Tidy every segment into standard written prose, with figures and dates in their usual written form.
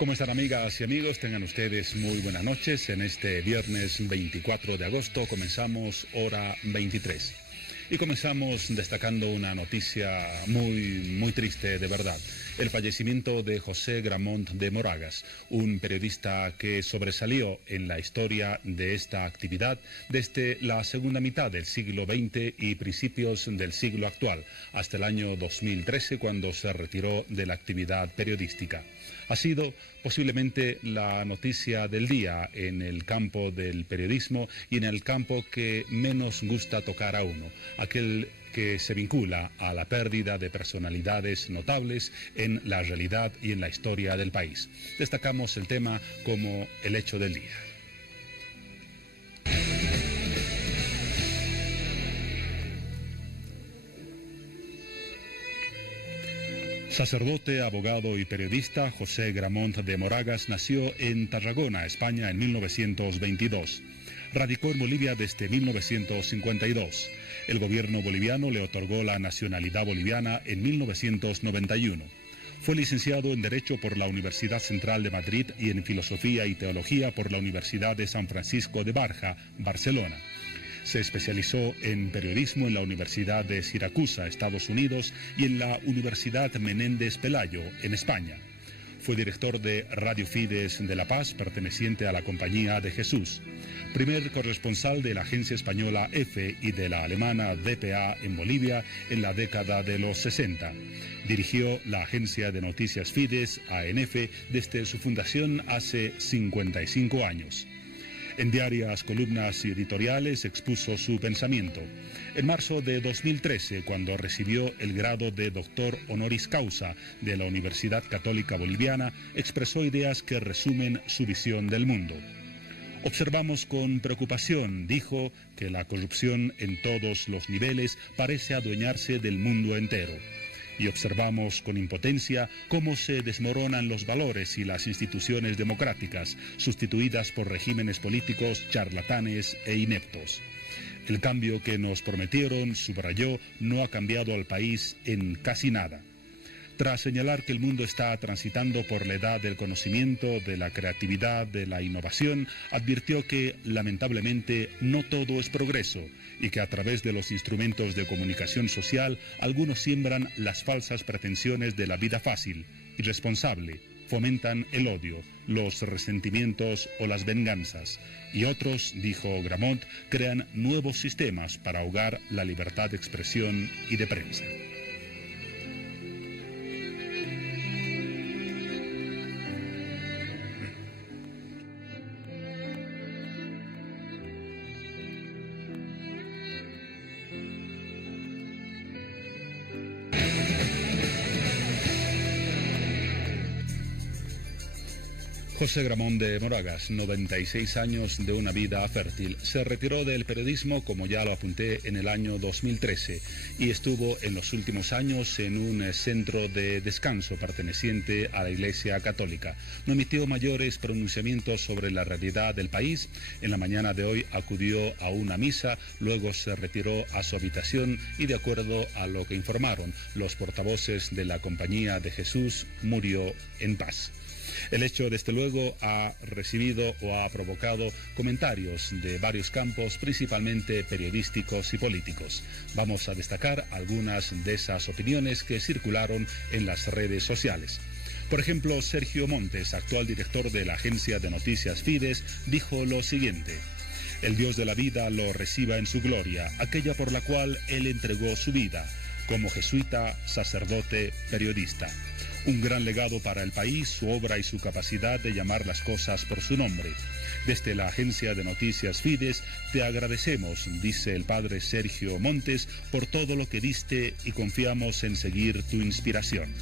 ¿Cómo están, amigas y amigos? Tengan ustedes muy buenas noches. En este viernes 24 de agosto comenzamos hora 23. Y comenzamos destacando una noticia muy triste, de verdad. El fallecimiento de José Gramont de Moragas, un periodista que sobresalió en la historia de esta actividad desde la segunda mitad del siglo XX y principios del siglo actual, hasta el año 2013, cuando se retiró de la actividad periodística. Ha sido posiblemente la noticia del día en el campo del periodismo y en el campo que menos gusta tocar a uno, aquel que se vincula a la pérdida de personalidades notables en la realidad y en la historia del país. Destacamos el tema como el hecho del día. Sacerdote, abogado y periodista, José Gramont de Moragas nació en Tarragona, España, en 1922. Radicó en Bolivia desde 1952. El gobierno boliviano le otorgó la nacionalidad boliviana en 1991. Fue licenciado en Derecho por la Universidad Central de Madrid y en Filosofía y Teología por la Universidad de San Francisco de Barja, Barcelona. Se especializó en periodismo en la Universidad de Siracusa, Estados Unidos, y en la Universidad Menéndez Pelayo, en España. Fue director de Radio Fides de La Paz, perteneciente a la Compañía de Jesús. Primer corresponsal de la agencia española EFE y de la alemana dpa en Bolivia en la década de los 60. Dirigió la agencia de noticias Fides, ANF, desde su fundación hace 55 años. En diarias columnas y editoriales expuso su pensamiento. En marzo de 2013, cuando recibió el grado de doctor honoris causa de la Universidad Católica Boliviana, expresó ideas que resumen su visión del mundo. Observamos con preocupación, dijo, que la corrupción en todos los niveles parece adueñarse del mundo entero. Y observamos con impotencia cómo se desmoronan los valores y las instituciones democráticas, sustituidas por regímenes políticos charlatanes e ineptos. El cambio que nos prometieron, subrayó, no ha cambiado al país en casi nada. Tras señalar que el mundo está transitando por la edad del conocimiento, de la creatividad, de la innovación, advirtió que, lamentablemente, no todo es progreso y que a través de los instrumentos de comunicación social, algunos siembran las falsas pretensiones de la vida fácil, irresponsable, fomentan el odio, los resentimientos o las venganzas, y otros, dijo Gramont, crean nuevos sistemas para ahogar la libertad de expresión y de prensa. José Gramont de Moragas, 96 años de una vida fértil. Se retiró del periodismo, como ya lo apunté, en el año 2013 y estuvo en los últimos años en un centro de descanso perteneciente a la Iglesia Católica. No emitió mayores pronunciamientos sobre la realidad del país. En la mañana de hoy acudió a una misa, luego se retiró a su habitación y, de acuerdo a lo que informaron los portavoces de la Compañía de Jesús, murió en paz. El hecho, desde luego, ha recibido o ha provocado comentarios de varios campos, principalmente periodísticos y políticos. Vamos a destacar algunas de esas opiniones que circularon en las redes sociales. Por ejemplo, Sergio Montes, actual director de la agencia de noticias Fides, dijo lo siguiente: «El Dios de la vida lo reciba en su gloria, aquella por la cual él entregó su vida, como jesuita, sacerdote, periodista. Un gran legado para el país, su obra y su capacidad de llamar las cosas por su nombre. Desde la agencia de noticias Fides te agradecemos», dice el padre Sergio Montes, «por todo lo que diste y confiamos en seguir tu inspiración».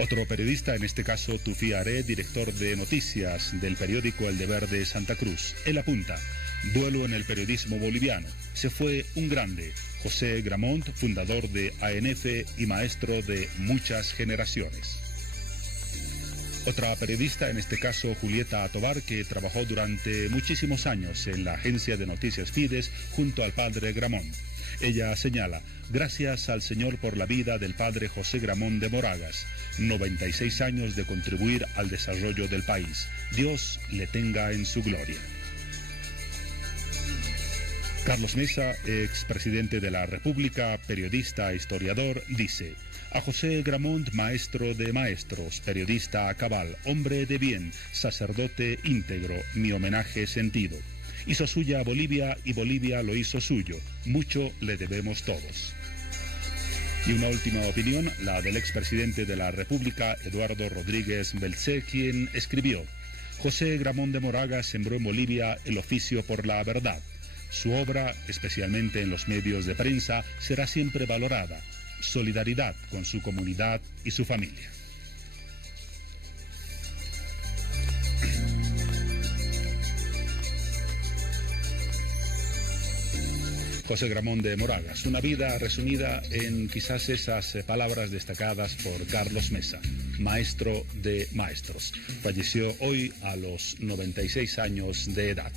Otro periodista, en este caso Tufi Aré, director de noticias del periódico El Deber de Santa Cruz. Él apunta: «Duelo en el periodismo boliviano. Se fue un grande, José Gramont, fundador de ANF y maestro de muchas generaciones». Otra periodista, en este caso Julieta Tobar, que trabajó durante muchísimos años en la agencia de noticias Fides junto al padre Gramont. Ella señala: gracias al Señor por la vida del padre José Gramont de Moragas, 96 años de contribuir al desarrollo del país. Dios le tenga en su gloria. Carlos Mesa, expresidente de la República, periodista e historiador, dice: a José Gramont, maestro de maestros, periodista cabal, hombre de bien, sacerdote íntegro, mi homenaje sentido. Hizo suya a Bolivia y Bolivia lo hizo suyo. Mucho le debemos todos. Y una última opinión, la del expresidente de la República, Eduardo Rodríguez Belcé, quien escribió: José Gramont de Moragas sembró en Bolivia el oficio por la verdad. Su obra, especialmente en los medios de prensa, será siempre valorada. Solidaridad con su comunidad y su familia. José Gramont de Moragas, una vida resumida en quizás esas palabras destacadas por Carlos Mesa, maestro de maestros. Falleció hoy a los 96 años de edad.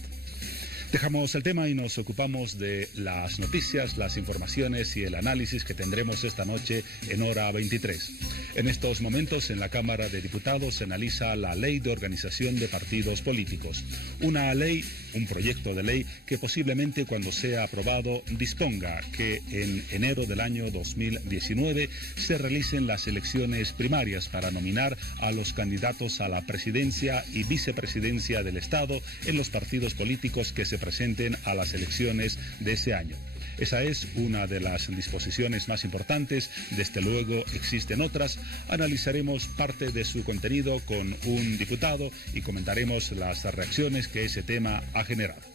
Dejamos el tema y nos ocupamos de las noticias, las informaciones y el análisis que tendremos esta noche en hora 23. En estos momentos en la Cámara de Diputados se analiza la Ley de Organización de Partidos Políticos. Una ley, un proyecto de ley que posiblemente cuando sea aprobado disponga que en enero del año 2019 se realicen las elecciones primarias para nominar a los candidatos a la presidencia y vicepresidencia del Estado en los partidos políticos que se presenten a las elecciones de ese año. Esa es una de las disposiciones más importantes, desde luego existen otras. Analizaremos parte de su contenido con un diputado y comentaremos las reacciones que ese tema ha generado.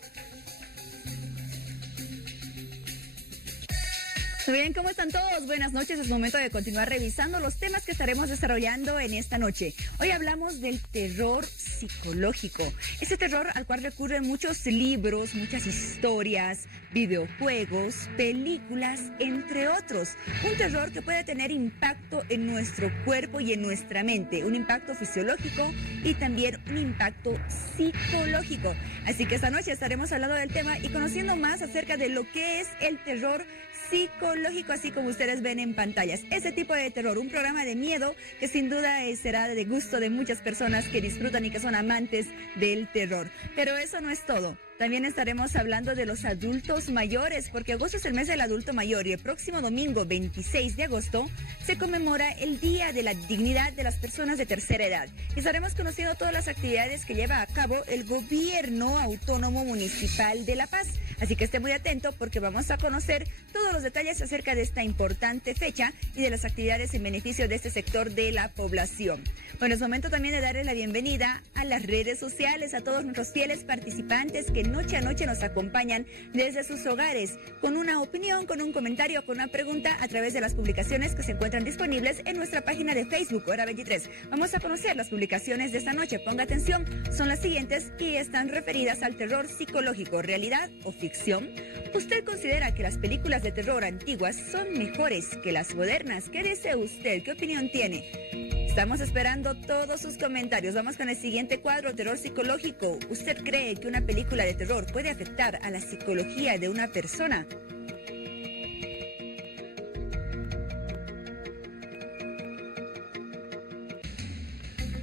Muy bien, ¿cómo están todos? Buenas noches, es momento de continuar revisando los temas que estaremos desarrollando en esta noche. Hoy hablamos del terror psicológico, ese terror al cual recurren muchos libros, muchas historias, videojuegos, películas, entre otros. Un terror que puede tener impacto en nuestro cuerpo y en nuestra mente, un impacto fisiológico y también un impacto psicológico. Así que esta noche estaremos hablando del tema y conociendo más acerca de lo que es el terror psicológico, así como ustedes ven en pantallas. Ese tipo de terror, un programa de miedo que sin duda será de gusto de muchas personas que disfrutan y que son amantes del terror. Pero eso no es todo. También estaremos hablando de los adultos mayores, porque agosto es el mes del adulto mayor y el próximo domingo 26 de agosto se conmemora el Día de la Dignidad de las Personas de Tercera Edad. Y estaremos conociendo todas las actividades que lleva a cabo el Gobierno Autónomo Municipal de La Paz. Así que esté muy atento porque vamos a conocer todos los detalles acerca de esta importante fecha y de las actividades en beneficio de este sector de la población. Bueno, es momento también de darle la bienvenida a las redes sociales, a todos nuestros fieles participantes que noche a noche nos acompañan desde sus hogares con una opinión, con un comentario, con una pregunta a través de las publicaciones que se encuentran disponibles en nuestra página de Facebook, Hora 23. Vamos a conocer las publicaciones de esta noche. Ponga atención, son las siguientes y están referidas al terror psicológico, realidad o ficción. ¿Usted considera que las películas de terror antiguas son mejores que las modernas? ¿Qué dice usted? ¿Qué opinión tiene? Estamos esperando todos sus comentarios. Vamos con el siguiente cuadro, terror psicológico. ¿Usted cree que una película de terror puede afectar a la psicología de una persona?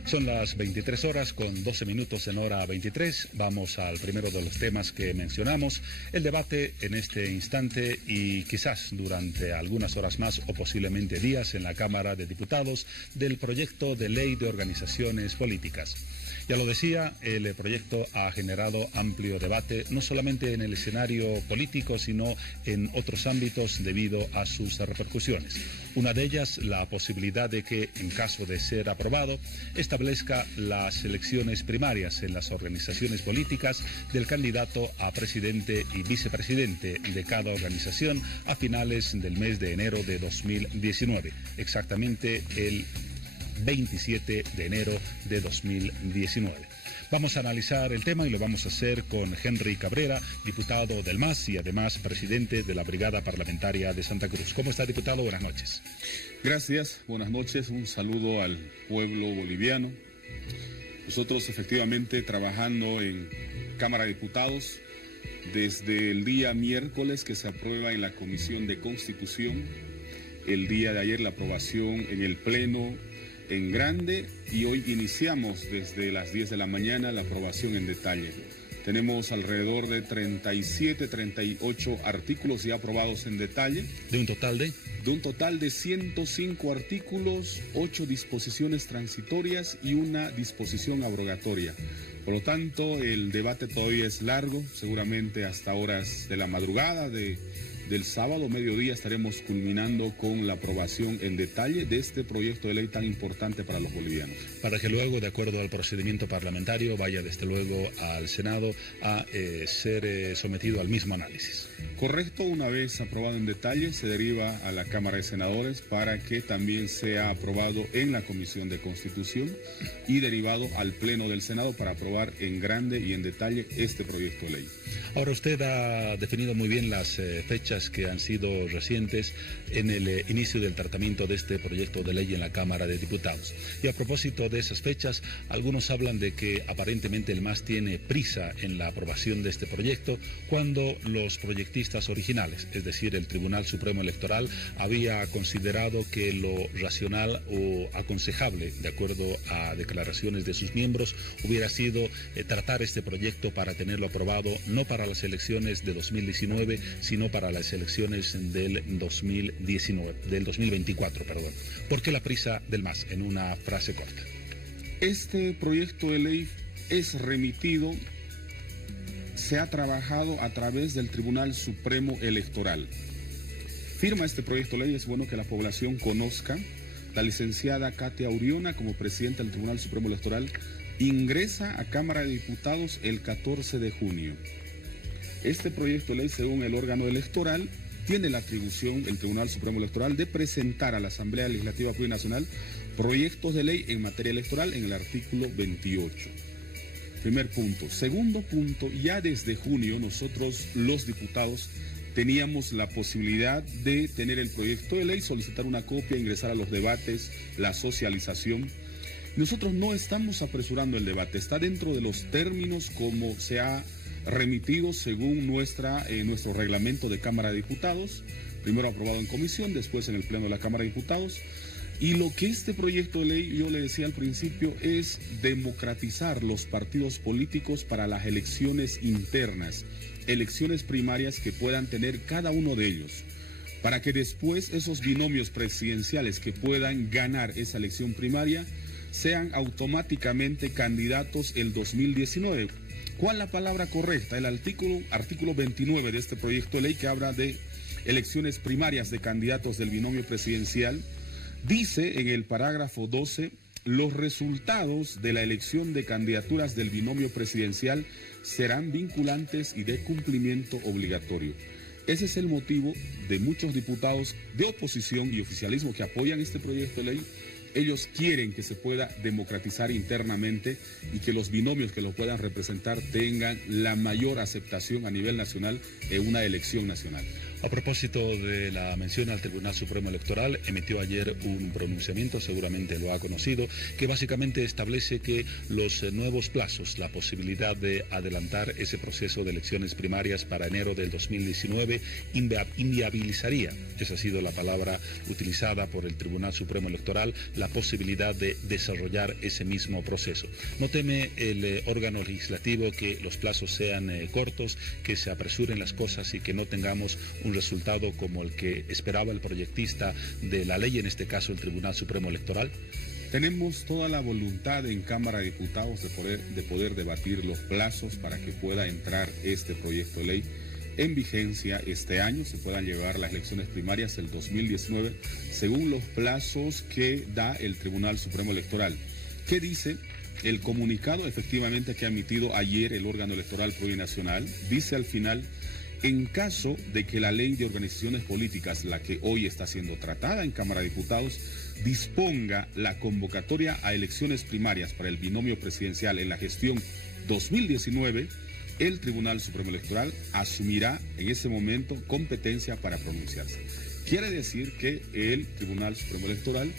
Son las 23 horas con 12 minutos en hora 23. Vamos al primero de los temas que mencionamos. El debate en este instante y quizás durante algunas horas más o posiblemente días en la Cámara de Diputados del proyecto de ley de organizaciones políticas. Ya lo decía, el proyecto ha generado amplio debate, no solamente en el escenario político, sino en otros ámbitos debido a sus repercusiones. Una de ellas, la posibilidad de que, en caso de ser aprobado, establezca las elecciones primarias en las organizaciones políticas del candidato a presidente y vicepresidente de cada organización a finales del mes de enero de 2019, exactamente el 27 de enero de 2019. Vamos a analizar el tema y lo vamos a hacer con Henry Cabrera, diputado del MAS y además presidente de la Brigada Parlamentaria de Santa Cruz. ¿Cómo está, diputado? Buenas noches. Gracias, buenas noches. Un saludo al pueblo boliviano. Nosotros efectivamente trabajando en Cámara de Diputados desde el día miércoles que se aprueba en la Comisión de Constitución, el día de ayer la aprobación en el Pleno en grande y hoy iniciamos desde las 10 de la mañana la aprobación en detalle. Tenemos alrededor de 37, 38 artículos ya aprobados en detalle. ¿De un total de? De un total de 105 artículos, 8 disposiciones transitorias y una disposición abrogatoria. Por lo tanto, el debate todavía es largo, seguramente hasta horas de la madrugada del sábado, mediodía, estaremos culminando con la aprobación en detalle de este proyecto de ley tan importante para los bolivianos. Para que luego, de acuerdo al procedimiento parlamentario, vaya desde luego al Senado a ser sometido al mismo análisis. Correcto, una vez aprobado en detalle, se deriva a la Cámara de Senadores para que también sea aprobado en la Comisión de Constitución y derivado al Pleno del Senado para aprobar en grande y en detalle este proyecto de ley. Ahora, usted ha definido muy bien las fechas que han sido recientes en el inicio del tratamiento de este proyecto de ley en la Cámara de Diputados. Y a propósito de esas fechas, algunos hablan de que aparentemente el MAS tiene prisa en la aprobación de este proyecto cuando los proyectistas originales, es decir, el Tribunal Supremo Electoral, había considerado que lo racional o aconsejable, de acuerdo a declaraciones de sus miembros, hubiera sido tratar este proyecto para tenerlo aprobado no para las elecciones de 2019, sino para las elecciones del 2024, perdón. ¿Por qué la prisa del MAS? En una frase corta. Este proyecto de ley es remitido, se ha trabajado a través del Tribunal Supremo Electoral. Firma este proyecto de ley, es bueno que la población conozca, la licenciada Katia Uriona como presidenta del Tribunal Supremo Electoral ingresa a Cámara de Diputados el 14 de junio. Este proyecto de ley, según el órgano electoral, tiene la atribución, el Tribunal Supremo Electoral, de presentar a la Asamblea Legislativa Plurinacional proyectos de ley en materia electoral en el artículo 28. Primer punto. Segundo punto, ya desde junio nosotros, los diputados, teníamos la posibilidad de tener el proyecto de ley, solicitar una copia, ingresar a los debates, la socialización. Nosotros no estamos apresurando el debate, está dentro de los términos como se ha remitido según nuestro reglamento de Cámara de Diputados, primero aprobado en comisión, después en el Pleno de la Cámara de Diputados. Y lo que este proyecto de ley, yo le decía al principio, es democratizar los partidos políticos para las elecciones internas, elecciones primarias que puedan tener cada uno de ellos, para que después esos binomios presidenciales que puedan ganar esa elección primaria sean automáticamente candidatos el 2019. ¿Cuál es la palabra correcta? El artículo 29 de este proyecto de ley, que habla de elecciones primarias de candidatos del binomio presidencial, dice en el parágrafo 12, los resultados de la elección de candidaturas del binomio presidencial serán vinculantes y de cumplimiento obligatorio. Ese es el motivo de muchos diputados de oposición y oficialismo que apoyan este proyecto de ley. Ellos quieren que se pueda democratizar internamente y que los binomios que lo puedan representar tengan la mayor aceptación a nivel nacional en una elección nacional. A propósito de la mención al Tribunal Supremo Electoral, emitió ayer un pronunciamiento, seguramente lo ha conocido, que básicamente establece que los nuevos plazos, la posibilidad de adelantar ese proceso de elecciones primarias para enero del 2019, inviabilizaría, esa ha sido la palabra utilizada por el Tribunal Supremo Electoral, la posibilidad de desarrollar ese mismo proceso. ¿No teme el órgano legislativo que los plazos sean cortos, que se apresuren las cosas y que no tengamos un resultado como el que esperaba el proyectista de la ley, en este caso el Tribunal Supremo Electoral? Tenemos toda la voluntad en Cámara de Diputados de poder debatir los plazos para que pueda entrar este proyecto de ley en vigencia este año, se puedan llevar las elecciones primarias el 2019 según los plazos que da el Tribunal Supremo Electoral. ¿Qué dice? El comunicado efectivamente que ha emitido ayer el órgano electoral plurinacional dice al final: en caso de que la ley de organizaciones políticas, la que hoy está siendo tratada en Cámara de Diputados, disponga la convocatoria a elecciones primarias para el binomio presidencial en la gestión 2019, el Tribunal Supremo Electoral asumirá en ese momento competencia para pronunciarse. Quiere decir que el Tribunal Supremo Electoral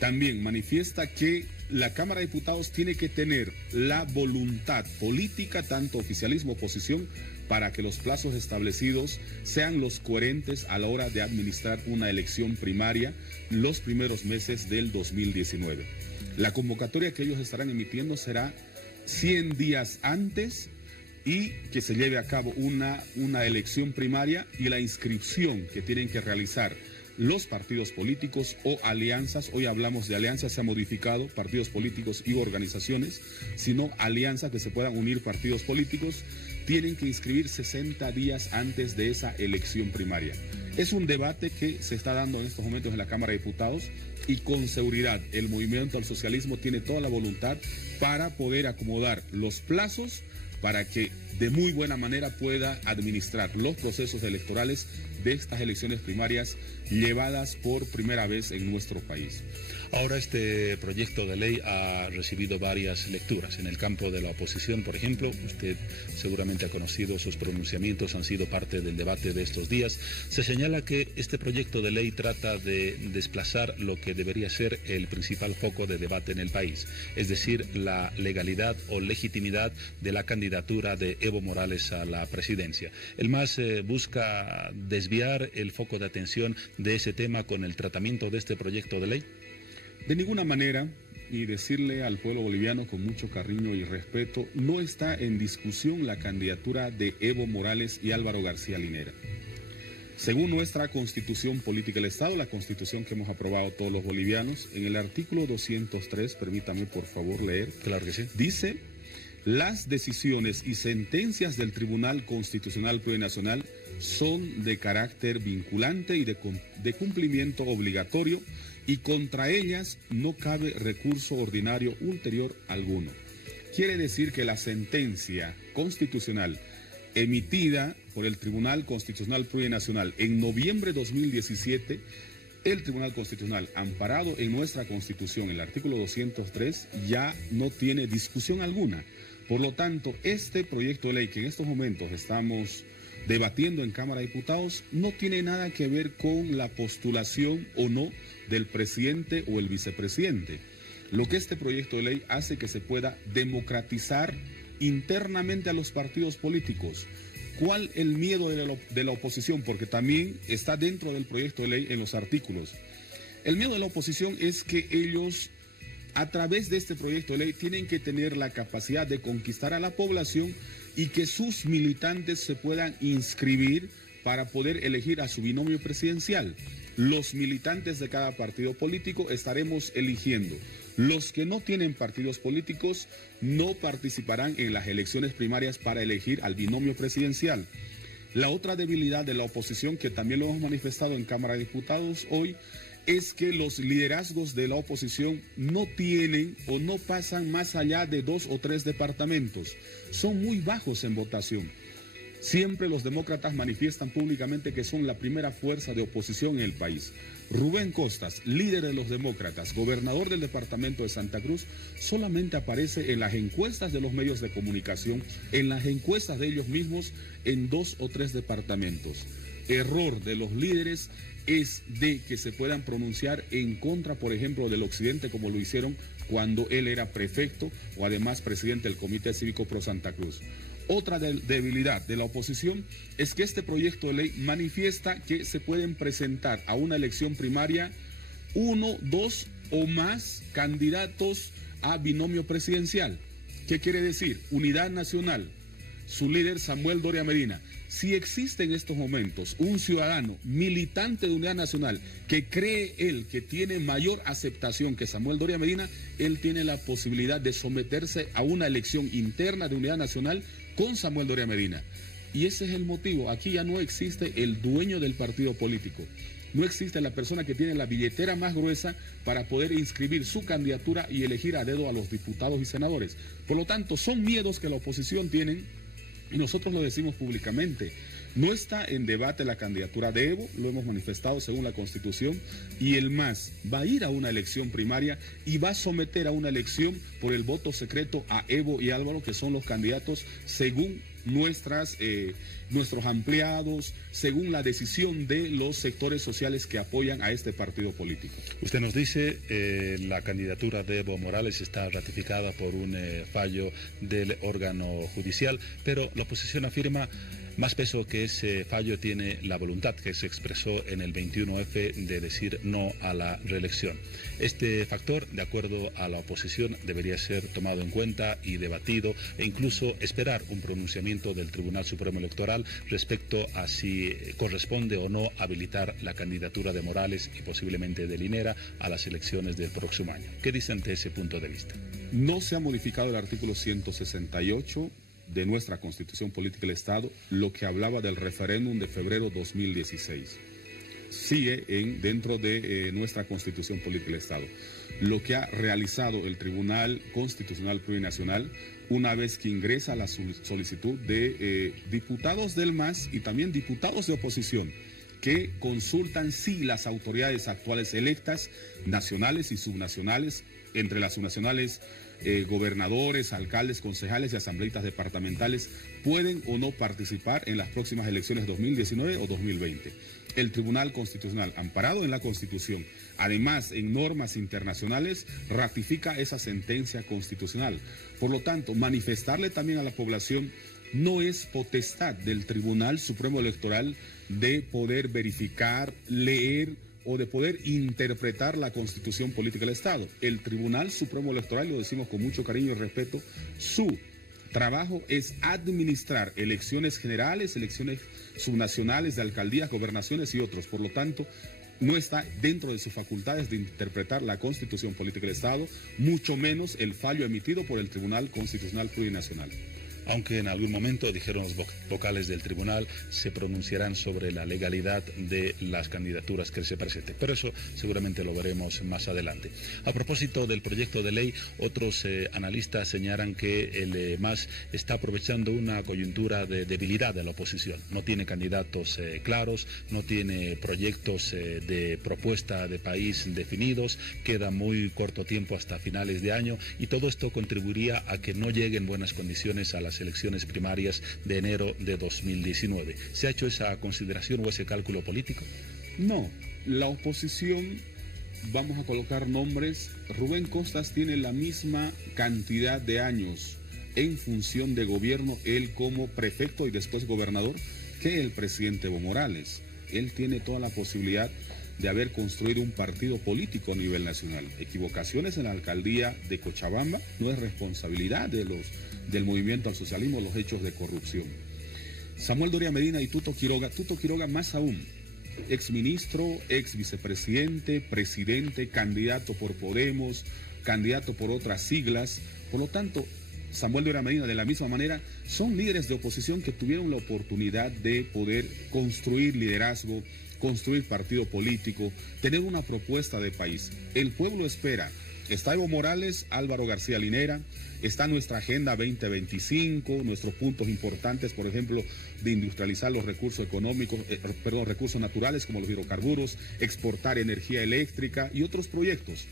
también manifiesta que la Cámara de Diputados tiene que tener la voluntad política, tanto oficialismo, oposición, para que los plazos establecidos sean los coherentes a la hora de administrar una elección primaria los primeros meses del 2019. La convocatoria que ellos estarán emitiendo será 100 días antes y que se lleve a cabo una elección primaria, y la inscripción que tienen que realizar los partidos políticos o alianzas. Hoy hablamos de alianzas, se ha modificado partidos políticos y organizaciones, sino alianzas que se puedan unir partidos políticos, tienen que inscribir 60 días antes de esa elección primaria. Es un debate que se está dando en estos momentos en la Cámara de Diputados, y con seguridad el Movimiento al Socialismo tiene toda la voluntad para poder acomodar los plazos para que de muy buena manera pueda administrar los procesos electorales de estas elecciones primarias llevadas por primera vez en nuestro país. Ahora, este proyecto de ley ha recibido varias lecturas. En el campo de la oposición, por ejemplo, usted seguramente ha conocido sus pronunciamientos, han sido parte del debate de estos días. Se señala que este proyecto de ley trata de desplazar lo que debería ser el principal foco de debate en el país, es decir, la legalidad o legitimidad de la candidatura de Evo Morales a la presidencia. El MAS busca desviar el foco de atención de ese tema con el tratamiento de este proyecto de ley. De ninguna manera, y decirle al pueblo boliviano con mucho cariño y respeto, no está en discusión la candidatura de Evo Morales y Álvaro García Linera. Según nuestra Constitución Política del Estado, la Constitución que hemos aprobado todos los bolivianos, en el artículo 203, permítame por favor leer. Claro que sí. Dice: las decisiones y sentencias del Tribunal Constitucional Plurinacional son de carácter vinculante y de cumplimiento obligatorio, y contra ellas no cabe recurso ordinario ulterior alguno. Quiere decir que la sentencia constitucional emitida por el Tribunal Constitucional Plurinacional en noviembre de 2017, el Tribunal Constitucional, amparado en nuestra Constitución, el artículo 203, ya no tiene discusión alguna. Por lo tanto, este proyecto de ley que en estos momentos estamos debatiendo en Cámara de Diputados no tiene nada que ver con la postulación o no del presidente o el vicepresidente. Lo que este proyecto de ley hace que se pueda democratizar internamente a los partidos políticos. ¿Cuál el miedo de la oposición? Porque también está dentro del proyecto de ley en los artículos. El miedo de la oposición es que ellos, a través de este proyecto de ley, tienen que tener la capacidad de conquistar a la población y que sus militantes se puedan inscribir para poder elegir a su binomio presidencial. Los militantes de cada partido político estaremos eligiendo. Los que no tienen partidos políticos no participarán en las elecciones primarias para elegir al binomio presidencial. La otra debilidad de la oposición, que también lo hemos manifestado en Cámara de Diputados hoy, es que los liderazgos de la oposición no tienen o no pasan más allá de 2 o 3 departamentos. Son muy bajos en votación. Siempre los demócratas manifiestan públicamente que son la primera fuerza de oposición en el país. Rubén Costas, líder de los demócratas, gobernador del departamento de Santa Cruz, solamente aparece en las encuestas de los medios de comunicación, en las encuestas de ellos mismos, en 2 o 3 departamentos. Error de los líderes es de que se puedan pronunciar en contra, por ejemplo, del occidente, como lo hicieron cuando él era prefecto o además presidente del Comité Cívico Pro Santa Cruz. Otra debilidad de la oposición es que este proyecto de ley manifiesta que se pueden presentar a una elección primaria 1, 2 o más candidatos a binomio presidencial. ¿Qué quiere decir? Unidad Nacional, su líder Samuel Doria Medina. Si existe en estos momentos un ciudadano militante de Unidad Nacional que cree él que tiene mayor aceptación que Samuel Doria Medina, él tiene la posibilidad de someterse a una elección interna de Unidad Nacional con Samuel Doria Medina. Y ese es el motivo. Aquí ya no existe el dueño del partido político. No existe la persona que tiene la billetera más gruesa para poder inscribir su candidatura y elegir a dedo a los diputados y senadores. Por lo tanto, son miedos que la oposición tiene. Y nosotros lo decimos públicamente. No está en debate la candidatura de Evo, lo hemos manifestado según la Constitución, y el MAS va a ir a una elección primaria y va a someter a una elección por el voto secreto a Evo y Álvaro, que son los candidatos según nuestros ampliados, según la decisión de los sectores sociales que apoyan a este partido político. Usted nos dice la candidatura de Evo Morales está ratificada por un fallo del órgano judicial, pero la oposición afirma más peso que ese fallo tiene la voluntad que se expresó en el 21F de decir no a la reelección. Este factor, de acuerdo a la oposición, debería ser tomado en cuenta y debatido e incluso esperar un pronunciamiento del Tribunal Supremo Electoral respecto a si corresponde o no habilitar la candidatura de Morales y posiblemente de Linera a las elecciones del próximo año. ¿Qué dice ante ese punto de vista? No se ha modificado el artículo 168 de nuestra Constitución Política del Estado, lo que hablaba del referéndum de febrero 2016. Sigue dentro de nuestra Constitución Política del Estado. Lo que ha realizado el Tribunal Constitucional Plurinacional, una vez que ingresa la solicitud de diputados del MAS y también diputados de oposición, que consultan si las autoridades actuales electas, nacionales y subnacionales, entre las subnacionales, gobernadores, alcaldes, concejales y asambleístas departamentales pueden o no participar en las próximas elecciones 2019 o 2020. El Tribunal Constitucional, amparado en la Constitución, además en normas internacionales, ratifica esa sentencia constitucional. Por lo tanto, manifestarle también a la población no es potestad del Tribunal Supremo Electoral de poder verificar, leer o de poder interpretar la Constitución Política del Estado. El Tribunal Supremo Electoral, lo decimos con mucho cariño y respeto, su trabajo es administrar elecciones generales, elecciones subnacionales de alcaldías, gobernaciones y otros. Por lo tanto, no está dentro de sus facultades de interpretar la Constitución Política del Estado, mucho menos el fallo emitido por el Tribunal Constitucional Plurinacional. Aunque en algún momento, dijeron los vocales del tribunal, se pronunciarán sobre la legalidad de las candidaturas que se presenten. Pero eso seguramente lo veremos más adelante. A propósito del proyecto de ley, otros analistas señalan que el MAS está aprovechando una coyuntura de debilidad de la oposición. No tiene candidatos claros, no tiene proyectos de propuesta de país definidos, queda muy corto tiempo hasta finales de año y todo esto contribuiría a que no lleguen buenas condiciones a las elecciones primarias de enero de 2019. ¿Se ha hecho esa consideración o ese cálculo político? No, la oposición, vamos a colocar nombres, Rubén Costas tiene la misma cantidad de años en función de gobierno, él como prefecto y después gobernador, que el presidente Evo Morales. Él tiene toda la posibilidad de haber construido un partido político a nivel nacional. Equivocaciones en la alcaldía de Cochabamba no es responsabilidad del movimiento al socialismo, los hechos de corrupción. Samuel Doria Medina y Tuto Quiroga más aún, exministro, ex vicepresidente, presidente, candidato por Podemos, candidato por otras siglas. Por lo tanto, Samuel Doria Medina, de la misma manera, son líderes de oposición que tuvieron la oportunidad de poder construir liderazgo, construir partido político, tener una propuesta de país. El pueblo espera. Está Evo Morales, Álvaro García Linera, está nuestra Agenda 2025, nuestros puntos importantes, por ejemplo, de industrializar los recursos económicos, recursos naturales como los hidrocarburos, exportar energía eléctrica y otros proyectos.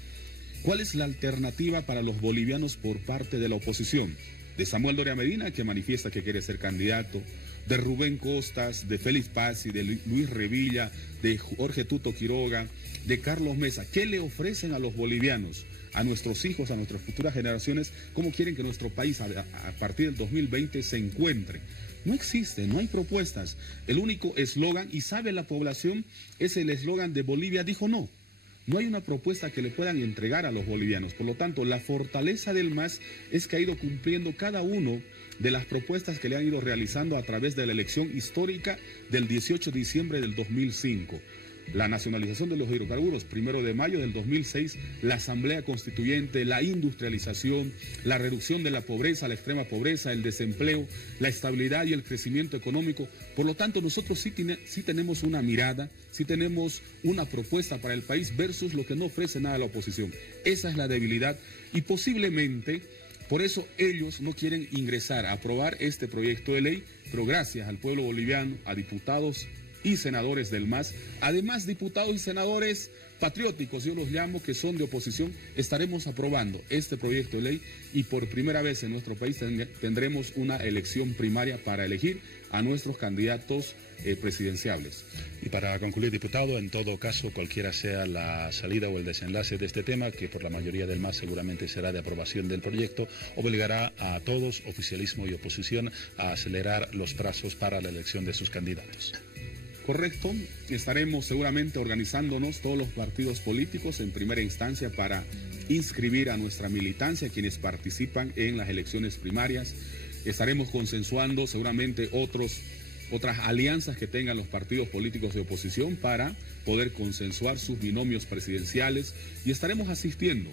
¿Cuál es la alternativa para los bolivianos por parte de la oposición? De Samuel Doria Medina, que manifiesta que quiere ser candidato, de Rubén Costas, de Félix Paz y de Luis Revilla, de Jorge Tuto Quiroga, de Carlos Mesa. ¿Qué le ofrecen a los bolivianos, a nuestros hijos, a nuestras futuras generaciones? ¿Cómo quieren que nuestro país a partir del 2020 se encuentre? No existe, no hay propuestas. El único eslogan, y sabe la población, es el eslogan de Bolivia dijo no. No hay una propuesta que le puedan entregar a los bolivianos. Por lo tanto, la fortaleza del MAS es que ha ido cumpliendo cada uno de las propuestas que le han ido realizando a través de la elección histórica del 18 de diciembre del 2005. La nacionalización de los hidrocarburos, 1 de mayo del 2006, la Asamblea Constituyente, la industrialización, la reducción de la pobreza, la extrema pobreza, el desempleo, la estabilidad y el crecimiento económico. Por lo tanto, nosotros sí tenemos una mirada, sí tenemos una propuesta para el país versus lo que no ofrece nada a la oposición. Esa es la debilidad y posiblemente por eso ellos no quieren ingresar a aprobar este proyecto de ley, pero gracias al pueblo boliviano, a diputados y senadores del MAS, además diputados y senadores patrióticos, yo los llamo, que son de oposición, estaremos aprobando este proyecto de ley y por primera vez en nuestro país tendremos una elección primaria para elegir a nuestros candidatos presidenciables. Y para concluir, diputado, en todo caso, cualquiera sea la salida o el desenlace de este tema, que por la mayoría del MAS seguramente será de aprobación del proyecto, obligará a todos, oficialismo y oposición, a acelerar los plazos para la elección de sus candidatos. Correcto, estaremos seguramente organizándonos todos los partidos políticos en primera instancia para inscribir a nuestra militancia, quienes participan en las elecciones primarias. Estaremos consensuando seguramente otras alianzas que tengan los partidos políticos de oposición para poder consensuar sus binomios presidenciales y estaremos asistiendo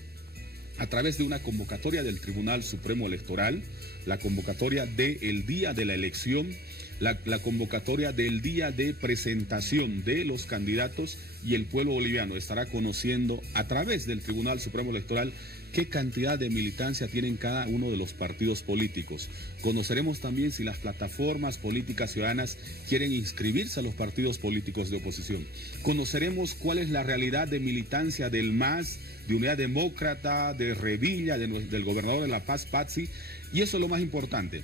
a través de una convocatoria del Tribunal Supremo Electoral, la convocatoria del día de la elección, la convocatoria del día de presentación de los candidatos, y el pueblo boliviano estará conociendo a través del Tribunal Supremo Electoral qué cantidad de militancia tienen cada uno de los partidos políticos. Conoceremos también si las plataformas políticas ciudadanas quieren inscribirse a los partidos políticos de oposición. Conoceremos cuál es la realidad de militancia del MAS, de Unidad Demócrata, de Revilla, del gobernador de La Paz, Pazzi, y eso es lo más importante.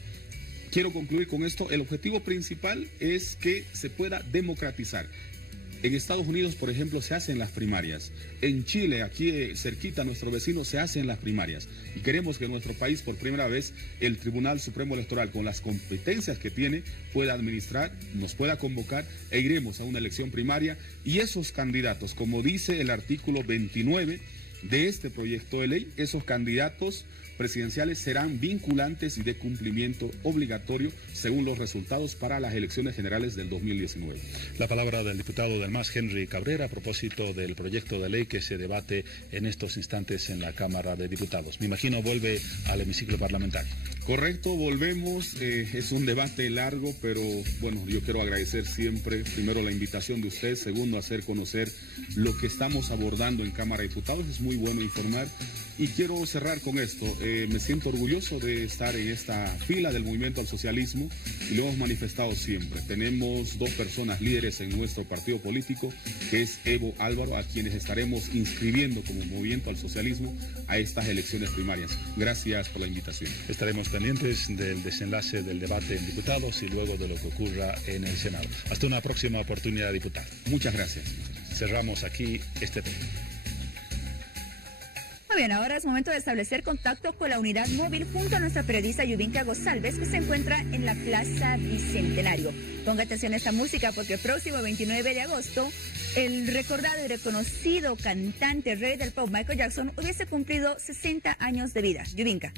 Quiero concluir con esto. El objetivo principal es que se pueda democratizar. En Estados Unidos, por ejemplo, se hacen las primarias. En Chile, aquí cerquita, nuestro vecino, se hacen las primarias. Y queremos que en nuestro país, por primera vez, el Tribunal Supremo Electoral, con las competencias que tiene, pueda administrar, nos pueda convocar e iremos a una elección primaria. Y esos candidatos, como dice el artículo 29 de este proyecto de ley, esos candidatos presidenciales serán vinculantes y de cumplimiento obligatorio según los resultados para las elecciones generales del 2019. La palabra del diputado del MAS, Henry Cabrera, a propósito del proyecto de ley que se debate en estos instantes en la Cámara de Diputados. Me imagino vuelve al hemiciclo parlamentario. Correcto, volvemos. Es un debate largo, pero bueno, yo quiero agradecer siempre, primero, la invitación de usted, segundo, hacer conocer lo que estamos abordando en Cámara de Diputados. Es muy bueno informar. Y quiero cerrar con esto. Me siento orgulloso de estar en esta fila del movimiento al socialismo y lo hemos manifestado siempre. Tenemos dos personas líderes en nuestro partido político, que es Evo Álvaro, a quienes estaremos inscribiendo como movimiento al socialismo a estas elecciones primarias. Gracias por la invitación. Estaremos pendientes del desenlace del debate en diputados y luego de lo que ocurra en el Senado. Hasta una próxima oportunidad, diputado. Muchas gracias. Cerramos aquí este tema. Muy bien, ahora es momento de establecer contacto con la unidad móvil junto a nuestra periodista Yudinka González, que se encuentra en la Plaza Bicentenario. Ponga atención a esta música porque el próximo 29 de agosto, el recordado y reconocido cantante rey del pop Michael Jackson hubiese cumplido 60 años de vida. Yudinka.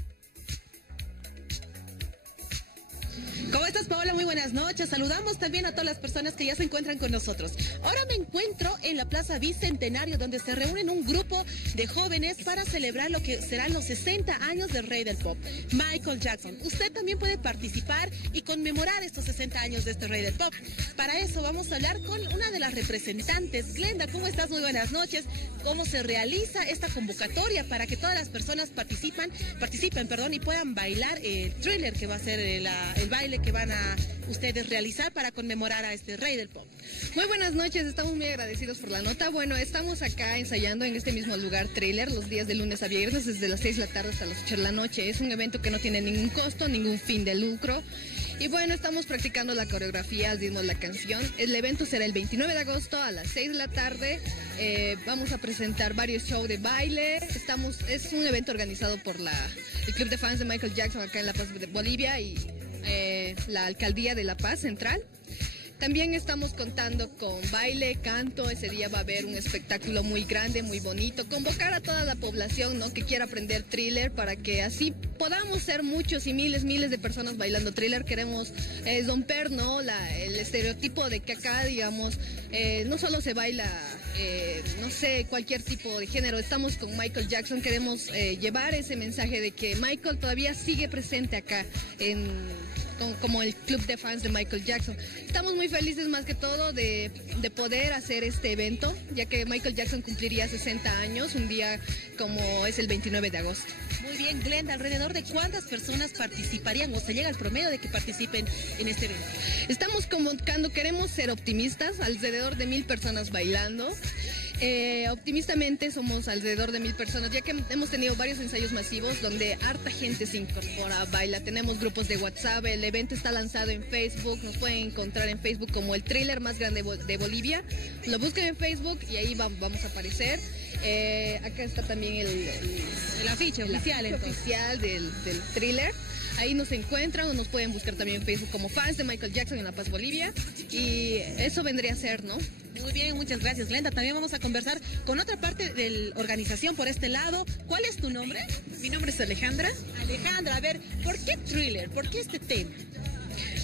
¿Cómo estás, Paola? Muy buenas noches. Saludamos también a todas las personas que ya se encuentran con nosotros. Ahora me encuentro en la Plaza Bicentenario, donde se reúnen un grupo de jóvenes para celebrar lo que serán los 60 años del rey del pop, Michael Jackson. Usted también puede participar y conmemorar estos 60 años de este rey del pop. Para eso vamos a hablar con una de las representantes. Glenda, ¿cómo estás? Muy buenas noches. ¿Cómo se realiza esta convocatoria para que todas las personas participen, y puedan bailar el Thriller, que va a ser el baile que van a ustedes realizar para conmemorar a este rey del pop? Muy buenas noches, estamos muy agradecidos por la nota. Bueno, estamos acá ensayando en este mismo lugar Thriller los días de lunes a viernes, desde las 6 de la tarde hasta las 8 de la noche. Es un evento que no tiene ningún costo, ningún fin de lucro. Y bueno, estamos practicando la coreografía al ritmo de la canción. El evento será el 29 de agosto a las 6 de la tarde. Vamos a presentar varios shows de baile. Es un evento organizado por el Club de Fans de Michael Jackson acá en La Paz, Bolivia, y la Alcaldía de La Paz Central. También estamos contando con baile, canto. Ese día va a haber un espectáculo muy grande, muy bonito. Convocar a toda la población, ¿no?, que quiera aprender Thriller, para que así podamos ser muchos y miles de personas bailando Thriller. Queremos romper, ¿no?, el estereotipo de que acá, digamos, no solo se baila, no sé, cualquier tipo de género. Estamos con Michael Jackson. Queremos llevar ese mensaje de que Michael todavía sigue presente acá como el club de fans de Michael Jackson. Estamos muy felices, más que todo, de poder hacer este evento, ya que Michael Jackson cumpliría 60 años, un día como es el 29 de agosto. Muy bien, Glenda, ¿alrededor de cuántas personas participarían o se llega al promedio de que participen en este evento? Estamos convocando, queremos ser optimistas, alrededor de 1000 personas bailando. Optimistamente somos alrededor de 1000 personas, ya que hemos tenido varios ensayos masivos donde harta gente se incorpora, baila, tenemos grupos de WhatsApp, el evento está lanzado en Facebook, nos pueden encontrar en Facebook como el thriller más grande de Bolivia, lo busquen en Facebook y ahí vamos a aparecer. Acá está también el afiche oficial del thriller. Ahí nos encuentran o nos pueden buscar también en Facebook como fans de Michael Jackson en La Paz, Bolivia. Y eso vendría a ser, ¿no? Muy bien, muchas gracias, Glenda. También vamos a conversar con otra parte de la organización por este lado. ¿Cuál es tu nombre? Mi nombre es Alejandra. Alejandra, a ver, ¿por qué Thriller? ¿Por qué este tema?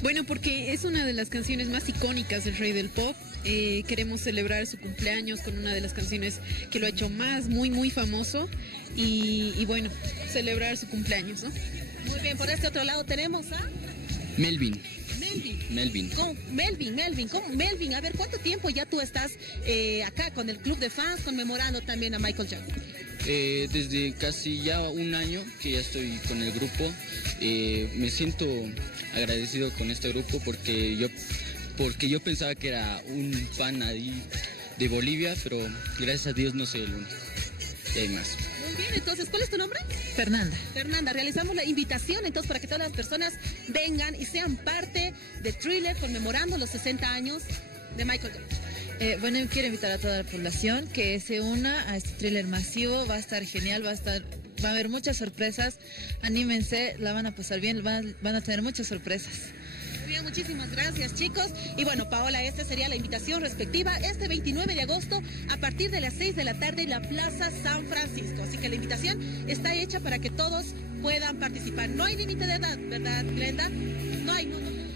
Bueno, porque es una de las canciones más icónicas del rey del pop. Queremos celebrar su cumpleaños con una de las canciones que lo ha hecho muy famoso. Y bueno, celebrar su cumpleaños, ¿no? Muy bien, por este otro lado tenemos a... Melvin. ¿Cómo? Melvin, a ver, ¿cuánto tiempo ya tú estás acá con el club de fans conmemorando también a Michael Jackson? Desde casi ya un año que ya estoy con el grupo. Me siento agradecido con este grupo porque yo pensaba que era un fan ahí de Bolivia, pero gracias a Dios no soy el único. Y hay más. Muy bien, entonces, ¿cuál es tu nombre? Fernanda. Fernanda, realizamos la invitación entonces para que todas las personas vengan y sean parte de Thriller conmemorando los 60 años de Michael Jackson. Bueno, yo quiero invitar a toda la población que se una a este thriller masivo, va a estar genial, va a haber muchas sorpresas, anímense, la van a pasar bien, van a tener muchas sorpresas. Muy bien, muchísimas gracias, chicos. Y bueno, Paola, esta sería la invitación respectiva este 29 de agosto a partir de las 6 de la tarde en la Plaza San Francisco. Así que la invitación está hecha para que todos puedan participar. No hay límite de edad, ¿verdad, Glenda?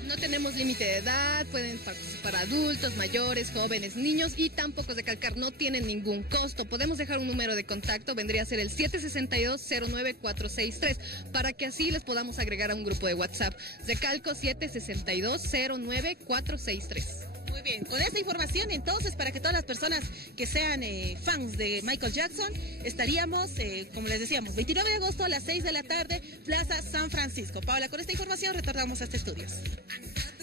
No tenemos límite de edad, pueden participar adultos, mayores, jóvenes, niños y tampoco recalcar, no tienen ningún costo. Podemos dejar un número de contacto, vendría a ser el 762-09463, para que así les podamos agregar a un grupo de WhatsApp. Recalco 762-09463. Muy bien, con esta información entonces para que todas las personas que sean fans de Michael Jackson estaríamos, como les decíamos, 29 de agosto a las 6 de la tarde, Plaza San Francisco. Paola, con esta información retornamos a este estudios.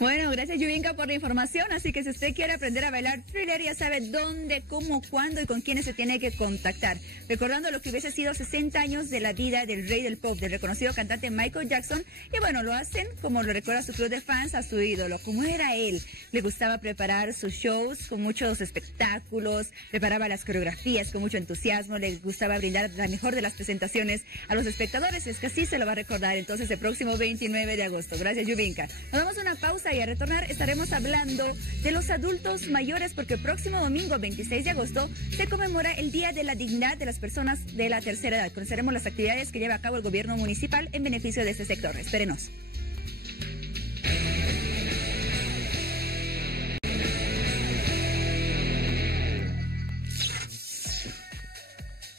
Bueno, gracias Yubinka por la información, así que si usted quiere aprender a bailar Thriller ya sabe dónde, cómo, cuándo y con quiénes se tiene que contactar. Recordando lo que hubiese sido 60 años de la vida del rey del pop, del reconocido cantante Michael Jackson, y bueno, lo hacen como lo recuerda su club de fans, a su ídolo, como era él. Le gustaba preparar sus shows con muchos espectáculos, preparaba las coreografías con mucho entusiasmo, le gustaba brindar la mejor de las presentaciones a los espectadores, es que así se lo va a recordar entonces el próximo 29 de agosto. Gracias Yubinka. Nos damos una pausa y a retornar estaremos hablando de los adultos mayores porque el próximo domingo 26 de agosto se conmemora el Día de la Dignidad de las Personas de la Tercera Edad. Conoceremos las actividades que lleva a cabo el gobierno municipal en beneficio de este sector. Espérenos.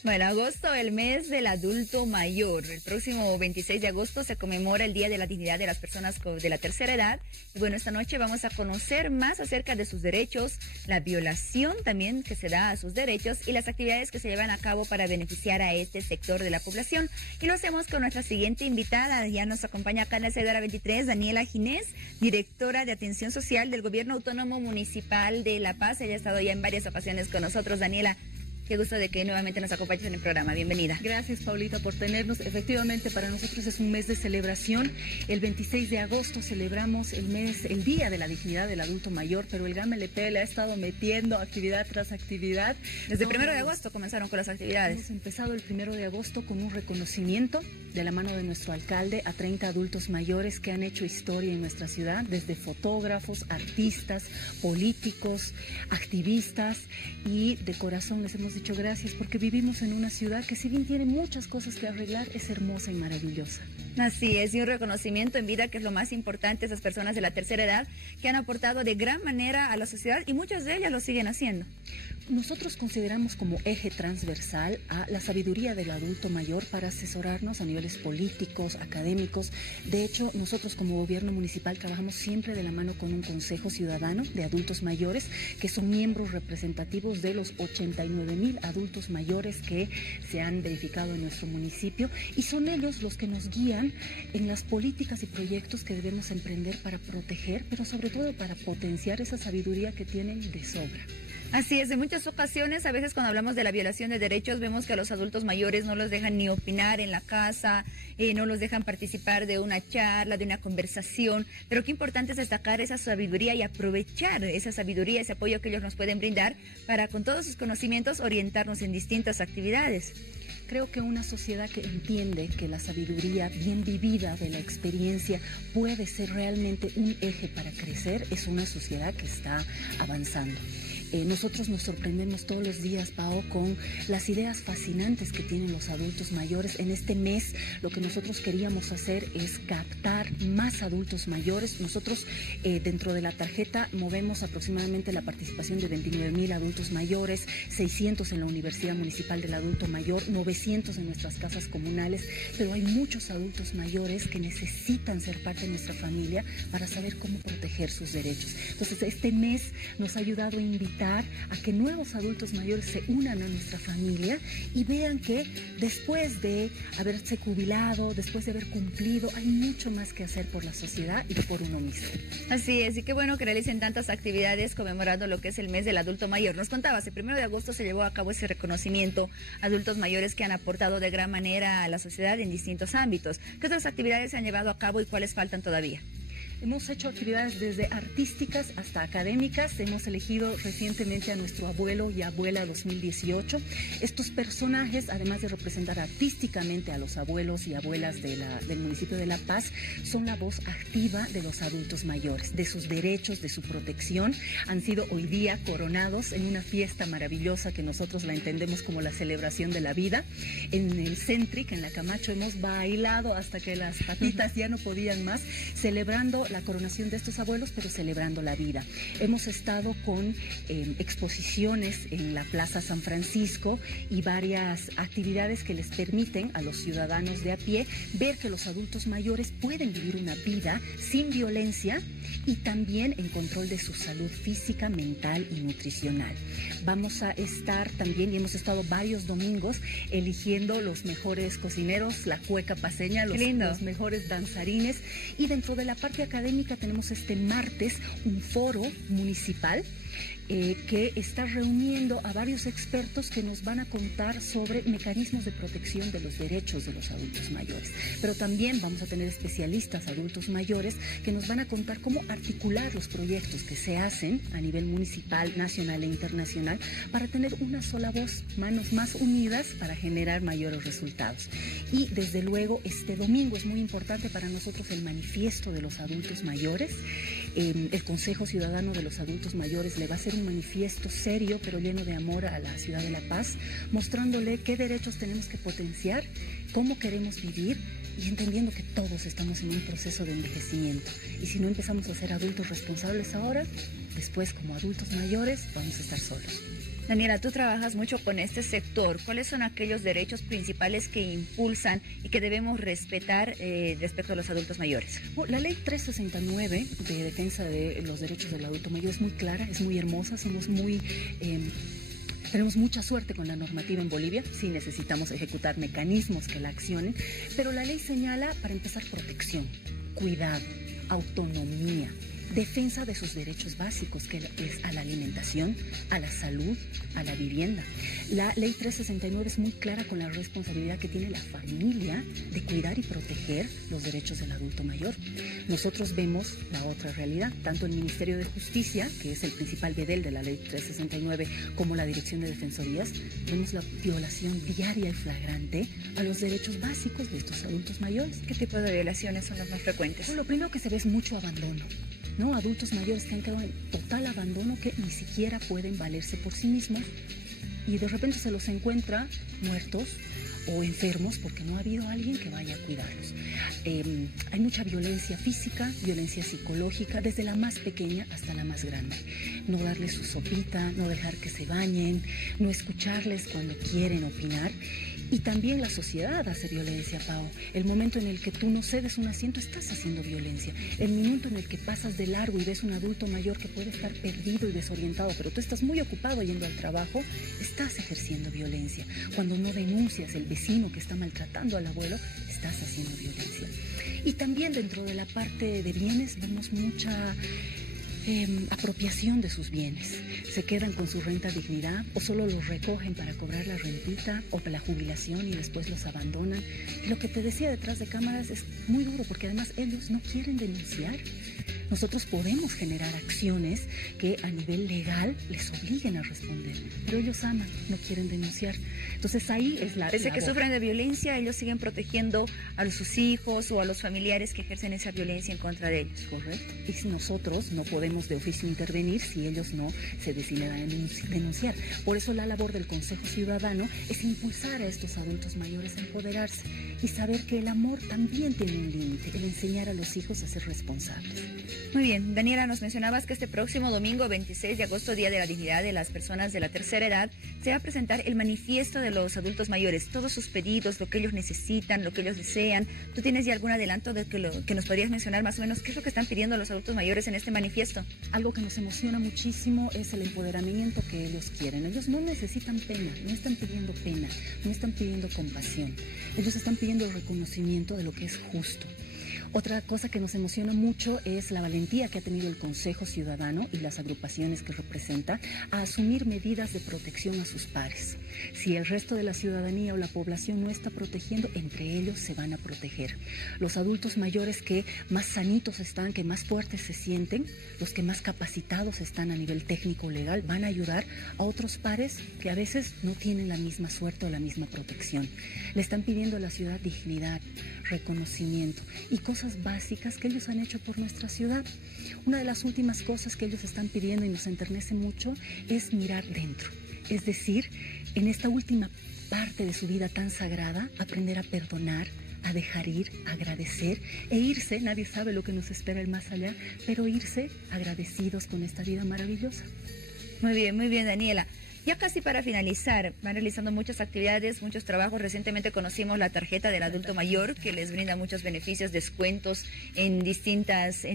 Bueno, agosto, el mes del adulto mayor. El próximo 26 de agosto se conmemora el Día de la Dignidad de las Personas de la Tercera Edad. Y bueno, esta noche vamos a conocer más acerca de sus derechos, la violación también que se da a sus derechos y las actividades que se llevan a cabo para beneficiar a este sector de la población. Y lo hacemos con nuestra siguiente invitada. Ya nos acompaña acá en la Cedera 23, Daniela Ginés, directora de Atención Social del Gobierno Autónomo Municipal de La Paz. Ella ha estado ya en varias ocasiones con nosotros. Daniela, qué gusto de que nuevamente nos acompañes en el programa. Bienvenida. Gracias, Paulita, por tenernos. Efectivamente, para nosotros es un mes de celebración. El 26 de agosto celebramos el Día de la Dignidad del Adulto Mayor, pero el GAMLP le ha estado metiendo actividad tras actividad. Desde el 1 de agosto comenzaron con las actividades. Hemos empezado el 1 de agosto con un reconocimiento de la mano de nuestro alcalde a 30 adultos mayores que han hecho historia en nuestra ciudad, desde fotógrafos, artistas, políticos, activistas, y de corazón les hemos dicho gracias porque vivimos en una ciudad que si bien tiene muchas cosas que arreglar, es hermosa y maravillosa. Así es, y un reconocimiento en vida que es lo más importante, esas personas de la tercera edad que han aportado de gran manera a la sociedad y muchas de ellas lo siguen haciendo. Nosotros consideramos como eje transversal a la sabiduría del adulto mayor para asesorarnos a niveles políticos, académicos. De hecho, nosotros como gobierno municipal trabajamos siempre de la mano con un consejo ciudadano de adultos mayores que son miembros representativos de los 89,000 adultos mayores que se han verificado en nuestro municipio, y son ellos los que nos guían en las políticas y proyectos que debemos emprender para proteger, pero sobre todo para potenciar esa sabiduría que tienen de sobra. Así es, en muchas ocasiones, a veces cuando hablamos de la violación de derechos, vemos que a los adultos mayores no los dejan ni opinar en la casa, no los dejan participar de una charla, de una conversación, pero qué importante es destacar esa sabiduría y aprovechar esa sabiduría, ese apoyo que ellos nos pueden brindar para con todos sus conocimientos orientarnos en distintas actividades. Creo que una sociedad que entiende que la sabiduría bien vivida de la experiencia puede ser realmente un eje para crecer es una sociedad que está avanzando. Nosotros nos sorprendemos todos los días, Pao, con las ideas fascinantes que tienen los adultos mayores. En este mes lo que nosotros queríamos hacer es captar más adultos mayores. Nosotros dentro de la tarjeta movemos aproximadamente la participación de 29,000 adultos mayores, 600 en la Universidad Municipal del Adulto Mayor, 900 en nuestras casas comunales, pero hay muchos adultos mayores que necesitan ser parte de nuestra familia para saber cómo proteger sus derechos. Entonces este mes nos ha ayudado a invitar a que nuevos adultos mayores se unan a nuestra familia y vean que después de haberse jubilado, después de haber cumplido, hay mucho más que hacer por la sociedad y por uno mismo. Así es, y qué bueno que realicen tantas actividades conmemorando lo que es el mes del adulto mayor. Nos contabas, el 1 de agosto se llevó a cabo ese reconocimiento a adultos mayores que han aportado de gran manera a la sociedad en distintos ámbitos. ¿Qué otras actividades se han llevado a cabo y cuáles faltan todavía? Hemos hecho actividades desde artísticas hasta académicas. Hemos elegido recientemente a nuestro abuelo y abuela 2018. Estos personajes, además de representar artísticamente a los abuelos y abuelas del municipio de La Paz, son la voz activa de los adultos mayores, de sus derechos, de su protección. Han sido hoy día coronados en una fiesta maravillosa que nosotros la entendemos como la celebración de la vida. En el Centric, en la Camacho, hemos bailado hasta que las patitas ya no podían más, celebrando la coronación de estos abuelos, pero celebrando la vida. Hemos estado con exposiciones en la Plaza San Francisco y varias actividades que les permiten a los ciudadanos de a pie ver que los adultos mayores pueden vivir una vida sin violencia y también en control de su salud física, mental y nutricional. Vamos a estar también, y hemos estado varios domingos, eligiendo los mejores cocineros, la cueca paceña, los mejores danzarines, y dentro de la parte académica tenemos este martes un foro municipal que está reuniendo a varios expertos que nos van a contar sobre mecanismos de protección de los derechos de los adultos mayores. Pero también vamos a tener especialistas adultos mayores que nos van a contar cómo articular los proyectos que se hacen a nivel municipal, nacional e internacional para tener una sola voz, manos más unidas para generar mayores resultados. Y desde luego este domingo es muy importante para nosotros el manifiesto de los adultos mayores. El Consejo Ciudadano de los Adultos Mayores le va a hacer un manifiesto serio pero lleno de amor a la ciudad de La Paz, mostrándole qué derechos tenemos que potenciar, cómo queremos vivir y entendiendo que todos estamos en un proceso de envejecimiento. Y si no empezamos a ser adultos responsables ahora, después como adultos mayores vamos a estar solos. Daniela, tú trabajas mucho con este sector. ¿Cuáles son aquellos derechos principales que impulsan y que debemos respetar respecto a los adultos mayores? La ley 369 de defensa de los derechos del adulto mayor es muy clara, es muy hermosa, tenemos mucha suerte con la normativa en Bolivia, sí necesitamos ejecutar mecanismos que la accionen, pero la ley señala, para empezar, protección, cuidado, autonomía, defensa de sus derechos básicos, que es a la alimentación, a la salud, a la vivienda. La ley 369 es muy clara con la responsabilidad que tiene la familia de cuidar y proteger los derechos del adulto mayor. Nosotros vemos la otra realidad, tanto el Ministerio de Justicia, que es el principal bedel de la ley 369, como la Dirección de Defensorías, vemos la violación diaria y flagrante a los derechos básicos de estos adultos mayores. ¿Qué tipo de violaciones son las más frecuentes? Lo primero que se ve es mucho abandono. ¿No? Adultos mayores que han quedado en total abandono, que ni siquiera pueden valerse por sí mismos y de repente se los encuentra muertos o enfermos porque no ha habido alguien que vaya a cuidarlos. Hay mucha violencia física, violencia psicológica, desde la más pequeña hasta la más grande. No darles su sopita, no dejar que se bañen, no escucharles cuando quieren opinar. Y también la sociedad hace violencia, Pau. El momento en el que tú no cedes un asiento, estás haciendo violencia. El minuto en el que pasas de largo y ves un adulto mayor que puede estar perdido y desorientado, pero tú estás muy ocupado yendo al trabajo, estás ejerciendo violencia. Cuando no denuncias el vecino que está maltratando al abuelo, estás haciendo violencia. Y también dentro de la parte de bienes vemos mucha apropiación de sus bienes. Se quedan con su renta dignidad o solo los recogen para cobrar la rentita o la jubilación y después los abandonan. Y lo que te decía detrás de cámaras es muy duro porque además ellos no quieren denunciar. Nosotros podemos generar acciones que a nivel legal les obliguen a responder, pero ellos aman, no quieren denunciar. Entonces ahí es la... Pese a que sufren de violencia, ellos siguen protegiendo a sus hijos o a los familiares que ejercen esa violencia en contra de ellos. Correcto. Y si nosotros no podemos de oficio intervenir si ellos no se deciden a denunciar. Por eso la labor del Consejo Ciudadano es impulsar a estos adultos mayores a empoderarse y saber que el amor también tiene un límite, el enseñar a los hijos a ser responsables. Muy bien, Daniela, nos mencionabas que este próximo domingo 26 de agosto, Día de la Dignidad de las Personas de la Tercera Edad, se va a presentar el manifiesto de los adultos mayores, todos sus pedidos, lo que ellos necesitan, lo que ellos desean. ¿Tú tienes ya algún adelanto de que nos podrías mencionar más o menos qué es lo que están pidiendo los adultos mayores en este manifiesto? Algo que nos emociona muchísimo es el empoderamiento que ellos quieren. Ellos no necesitan pena, no están pidiendo pena, no están pidiendo compasión. Ellos están pidiendo el reconocimiento de lo que es justo. Otra cosa que nos emociona mucho es la valentía que ha tenido el Consejo Ciudadano y las agrupaciones que representa a asumir medidas de protección a sus pares. Si el resto de la ciudadanía o la población no está protegiendo, entre ellos se van a proteger. Los adultos mayores que más sanitos están, que más fuertes se sienten, los que más capacitados están a nivel técnico legal, van a ayudar a otros pares que a veces no tienen la misma suerte o la misma protección. Le están pidiendo a la ciudad dignidad, reconocimiento y cosas básicas que ellos han hecho por nuestra ciudad. Una de las últimas cosas que ellos están pidiendo y nos enternece mucho es mirar dentro. Es decir, en esta última parte de su vida tan sagrada, aprender a perdonar, a dejar ir, a agradecer e irse, nadie sabe lo que nos espera el más allá, pero irse agradecidos con esta vida maravillosa. Muy bien, Daniela. Ya casi para finalizar, van realizando muchas actividades, muchos trabajos. Recientemente conocimos la tarjeta del adulto mayor que les brinda muchos beneficios, descuentos en distintas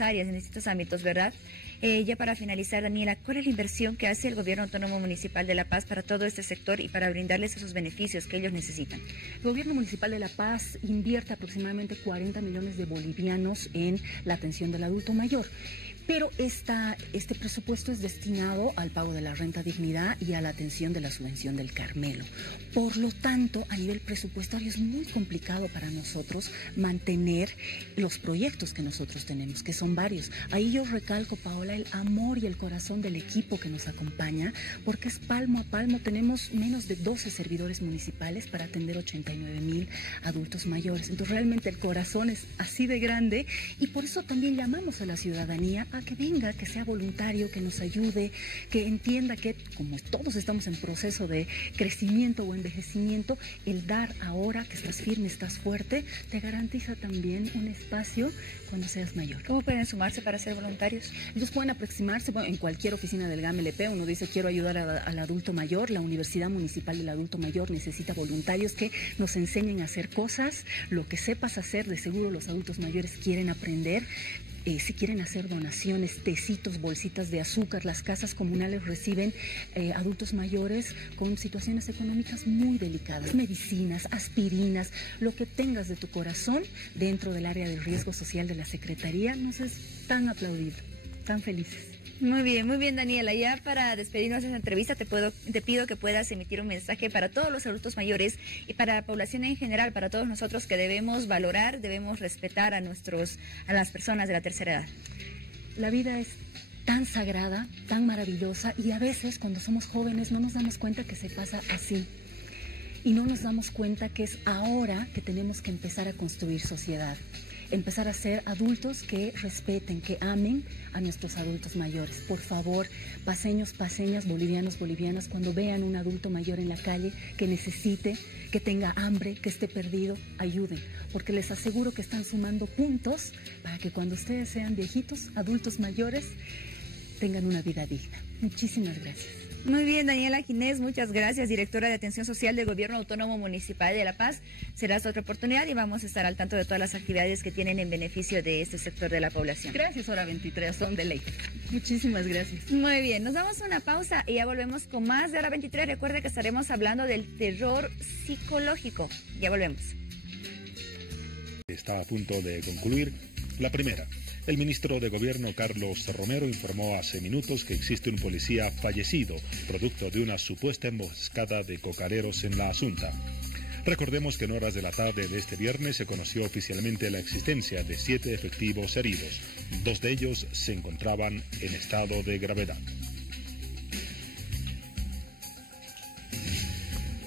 áreas, en distintos ámbitos, ¿verdad? Ya para finalizar, Daniela, ¿cuál es la inversión que hace el Gobierno Autónomo Municipal de La Paz para todo este sector y para brindarles esos beneficios que ellos necesitan? El Gobierno Municipal de La Paz invierte aproximadamente 40 millones de bolivianos en la atención del adulto mayor. Pero este presupuesto es destinado al pago de la renta dignidad y a la atención de la subvención del Carmelo. Por lo tanto, a nivel presupuestario es muy complicado para nosotros mantener los proyectos que nosotros tenemos, que son varios. Ahí yo recalco, Paola, el amor y el corazón del equipo que nos acompaña, porque es palmo a palmo. Tenemos menos de 12 servidores municipales para atender 89,000 adultos mayores. Entonces, realmente el corazón es así de grande y por eso también llamamos a la ciudadanía a que venga, que sea voluntario, que nos ayude, que entienda que como todos estamos en proceso de crecimiento o envejecimiento, el dar ahora que estás firme, estás fuerte, te garantiza también un espacio cuando seas mayor. ¿Cómo pueden sumarse para ser voluntarios? Ellos pueden aproximarse en cualquier oficina del GAMLP. Uno dice quiero ayudar al adulto mayor. La Universidad Municipal del Adulto Mayor necesita voluntarios que nos enseñen a hacer cosas, lo que sepas hacer. De seguro los adultos mayores quieren aprender. Si quieren hacer donaciones, tecitos, bolsitas de azúcar, las casas comunales reciben adultos mayores con situaciones económicas muy delicadas, medicinas, aspirinas, lo que tengas de tu corazón dentro del área de riesgo social de la Secretaría, nos es tan aplaudido, tan felices. Muy bien, Daniela. Ya para despedirnos de esta entrevista te pido que puedas emitir un mensaje para todos los adultos mayores y para la población en general, para todos nosotros que debemos valorar, debemos respetar a las personas de la tercera edad. La vida es tan sagrada, tan maravillosa y a veces cuando somos jóvenes no nos damos cuenta que se pasa así. Y no nos damos cuenta que es ahora que tenemos que empezar a construir sociedad. Empezar a ser adultos que respeten, que amen a nuestros adultos mayores. Por favor, paseños, paseñas, bolivianos, bolivianas, cuando vean un adulto mayor en la calle que necesite, que tenga hambre, que esté perdido, ayuden. Porque les aseguro que están sumando puntos para que cuando ustedes sean viejitos, adultos mayores, tengan una vida digna. Muchísimas gracias. Muy bien, Daniela Ginés, muchas gracias, directora de Atención Social del Gobierno Autónomo Municipal de La Paz. Será esta otra oportunidad y vamos a estar al tanto de todas las actividades que tienen en beneficio de este sector de la población. Gracias, hora 23, son de ley. Muchísimas gracias. Muy bien, nos damos una pausa y ya volvemos con más de hora 23. Recuerde que estaremos hablando del terror psicológico. Ya volvemos. Está a punto de concluir la primera El ministro de Gobierno, Carlos Romero, informó hace minutos que existe un policía fallecido, producto de una supuesta emboscada de cocareros en la Asunta. Recordemos que en horas de la tarde de este viernes se conoció oficialmente la existencia de 7 efectivos heridos. 2 de ellos se encontraban en estado de gravedad.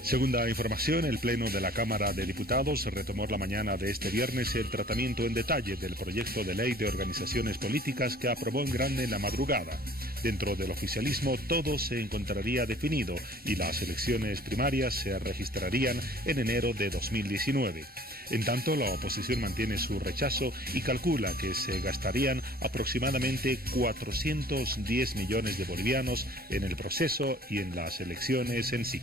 Segunda información, el Pleno de la Cámara de Diputados retomó la mañana de este viernes el tratamiento en detalle del proyecto de ley de organizaciones políticas que aprobó en grande la madrugada. Dentro del oficialismo todo se encontraría definido y las elecciones primarias se registrarían en enero de 2019. En tanto, la oposición mantiene su rechazo y calcula que se gastarían aproximadamente 410 millones de bolivianos en el proceso y en las elecciones en sí.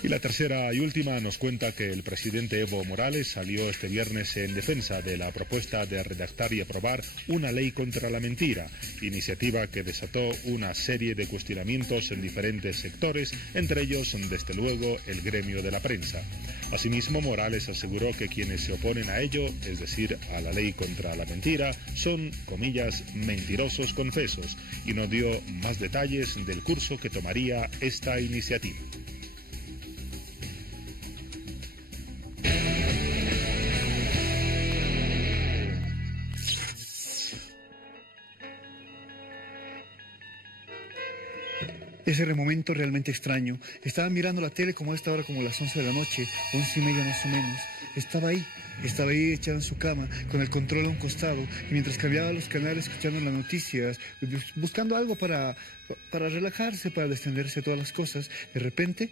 Y la tercera y última nos cuenta que el presidente Evo Morales salió este viernes en defensa de la propuesta de redactar y aprobar una ley contra la mentira, iniciativa que desató una serie de cuestionamientos en diferentes sectores, entre ellos, desde luego, el gremio de la prensa. Asimismo, Morales aseguró que quienes se oponen a ello, es decir, a la ley contra la mentira, son, comillas, mentirosos confesos, y no dio más detalles del curso que tomaría esta iniciativa. Ese era un momento realmente extraño. Estaba mirando la tele como a esta hora, como las 11 de la noche, 11:30 más o menos. Estaba ahí echado en su cama, con el control a un costado, y mientras cambiaba los canales, escuchando las noticias, buscando algo para relajarse, para distenderse de todas las cosas, de repente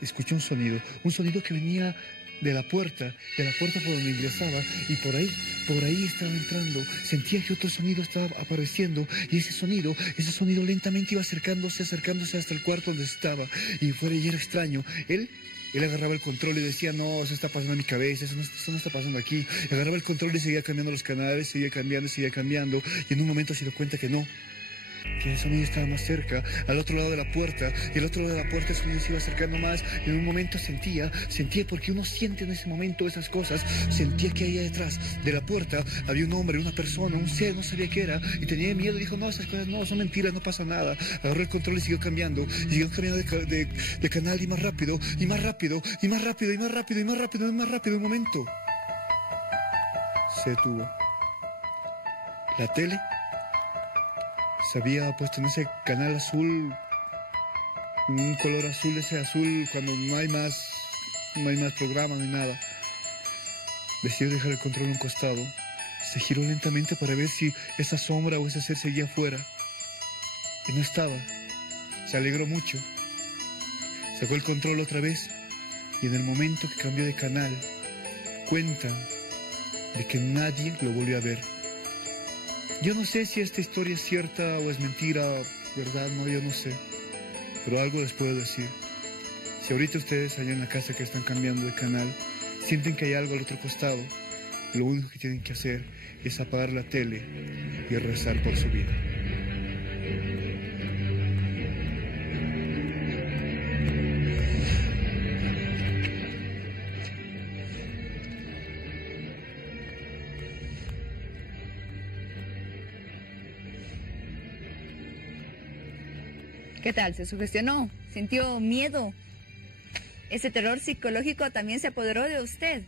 escuché un sonido que venía de la puerta por donde ingresaba, y por ahí estaba entrando. Sentía que otro sonido estaba apareciendo, y ese sonido lentamente iba acercándose hasta el cuarto donde estaba, y era extraño. Él agarraba el control y decía, no, eso está pasando en mi cabeza, eso no está pasando aquí. Agarraba el control y seguía cambiando los canales, seguía cambiando, y en un momento se dio cuenta que el sonido estaba más cerca, al otro lado de la puerta, y al otro lado de la puerta el sonido se iba acercando más, y en un momento sentía, porque uno siente en ese momento esas cosas, sentía que ahí detrás de la puerta había un hombre, una persona, un ser, no sabía qué era, y tenía miedo, y dijo, no, esas cosas no, son mentiras, no pasa nada. Agarró el control y siguió cambiando de canal, y más rápido, y más rápido, y más rápido, y más rápido, y más rápido, y más rápido. Un momento se detuvo. La tele se había puesto en ese canal azul, un color azul, ese azul cuando no hay más programa, no hay nada. Decidió dejar el control a un costado. Se giró lentamente para ver si esa sombra o ese ser seguía afuera. Y no estaba. Se alegró mucho. Sacó el control otra vez, y en el momento que cambió de canal, cuentan de que nadie lo volvió a ver. Yo no sé si esta historia es cierta o es mentira, verdad, no, yo no sé. Pero algo les puedo decir. Si ahorita ustedes allá en la casa que están cambiando de canal sienten que hay algo al otro costado, lo único que tienen que hacer es apagar la tele y rezar por su vida. ¿Qué tal? ¿Se sugestionó? ¿Sintió miedo? ¿Ese terror psicológico también se apoderó de usted?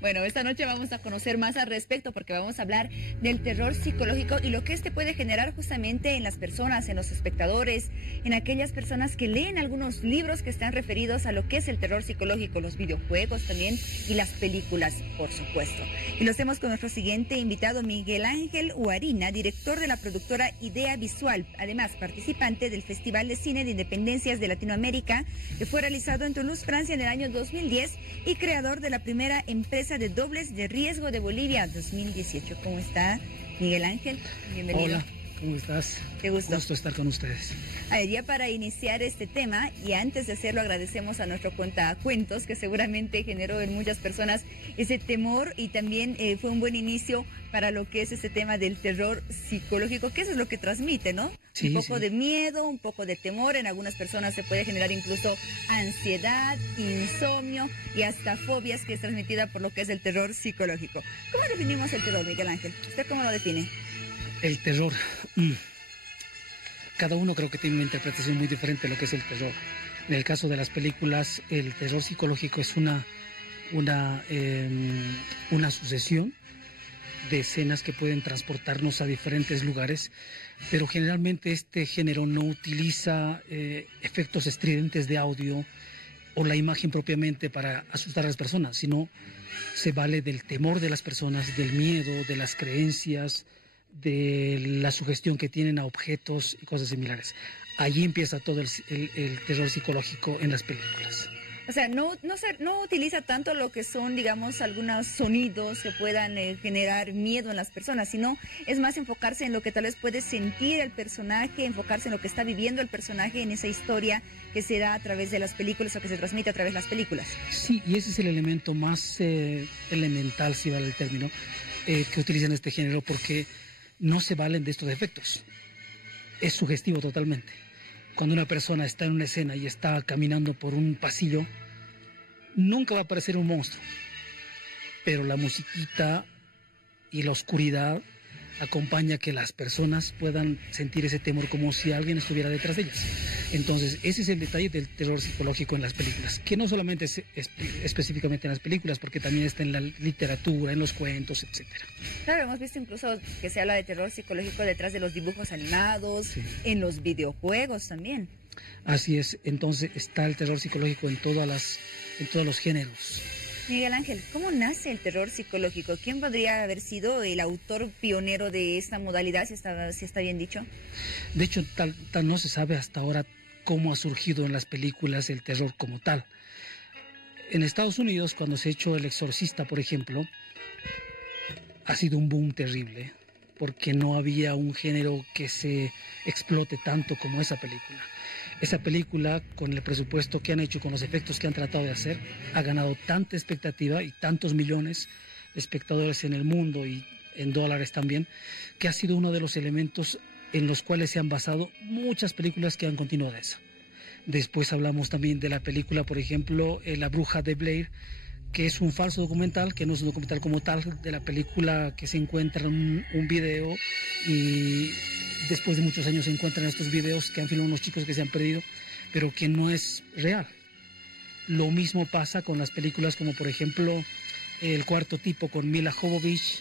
Bueno, esta noche vamos a conocer más al respecto porque vamos a hablar del terror psicológico y lo que este puede generar justamente en las personas, en los espectadores, en aquellas personas que leen algunos libros que están referidos a lo que es el terror psicológico, los videojuegos también y las películas, por supuesto. Y lo hacemos con nuestro siguiente invitado, Miguel Ángel Huarina, director de la productora Idea Visual, además participante del Festival de Cine de Independencias de Latinoamérica, que fue realizado en Toulouse, Francia, en el año 2010, y creador de la primera empresa de dobles de riesgo de Bolivia 2018. ¿Cómo está, Miguel Ángel? Bienvenido. Hola, ¿cómo estás? Qué gusto. Gusto estar con ustedes. A ver, ya para iniciar este tema, y antes de hacerlo agradecemos a nuestro cuentacuentos, que seguramente generó en muchas personas ese temor y también fue un buen inicio para lo que es este tema del terror psicológico, que eso es lo que transmite, ¿no? Sí, un poco sí. de miedo, un poco de temor. En algunas personas se puede generar incluso ansiedad, insomnio y hasta fobias, que es transmitida por lo que es el terror psicológico. ¿Cómo definimos el terror, Miguel Ángel? ¿Usted cómo lo define? El terror. Cada uno creo que tiene una interpretación muy diferente de lo que es el terror. En el caso de las películas, el terror psicológico es una sucesión de escenas que pueden transportarnos a diferentes lugares, pero generalmente este género no utiliza efectos estridentes de audio o la imagen propiamente para asustar a las personas, sino se vale del temor de las personas, del miedo, de las creencias, de la sugestión que tienen a objetos y cosas similares. Allí empieza todo el terror psicológico en las películas. O sea, no utiliza tanto lo que son, digamos, algunos sonidos que puedan generar miedo en las personas, sino es más enfocarse en lo que tal vez puede sentir el personaje, enfocarse en lo que está viviendo el personaje en esa historia que se da a través de las películas o que se transmite a través de las películas. Sí, y ese es el elemento más elemental, si vale el término, que utilizan este género, porque no se valen de estos efectos. Es sugestivo totalmente. Cuando una persona está en una escena y está caminando por un pasillo, nunca va a aparecer un monstruo, pero la musiquita y la oscuridad acompaña que las personas puedan sentir ese temor como si alguien estuviera detrás de ellas. Entonces, ese es el detalle del terror psicológico en las películas, que no solamente es específicamente en las películas, porque también está en la literatura, en los cuentos, etcétera. Claro, hemos visto incluso que se habla de terror psicológico detrás de los dibujos animados, sí, en los videojuegos también. Así es, entonces está el terror psicológico en todos los géneros. Miguel Ángel, ¿cómo nace el terror psicológico? ¿Quién podría haber sido el autor pionero de esta modalidad, si está bien dicho? De hecho, tal no se sabe hasta ahora cómo ha surgido en las películas el terror como tal. En Estados Unidos, cuando se ha hecho El Exorcista, por ejemplo, ha sido un boom terrible, porque no había un género que se explote tanto como esa película. Esa película, con el presupuesto que han hecho, con los efectos que han tratado de hacer, ha ganado tanta expectativa y tantos millones de espectadores en el mundo y en dólares también, que ha sido uno de los elementos en los cuales se han basado muchas películas que han continuado eso. Después hablamos también de la película, por ejemplo, La Bruja de Blair, que es un falso documental, que no es un documental como tal, de la película que se encuentra un video y después de muchos años se encuentran estos videos que han filmado unos chicos que se han perdido, pero que no es real. Lo mismo pasa con las películas como, por ejemplo, El Cuarto Tipo con Mila Jovovich,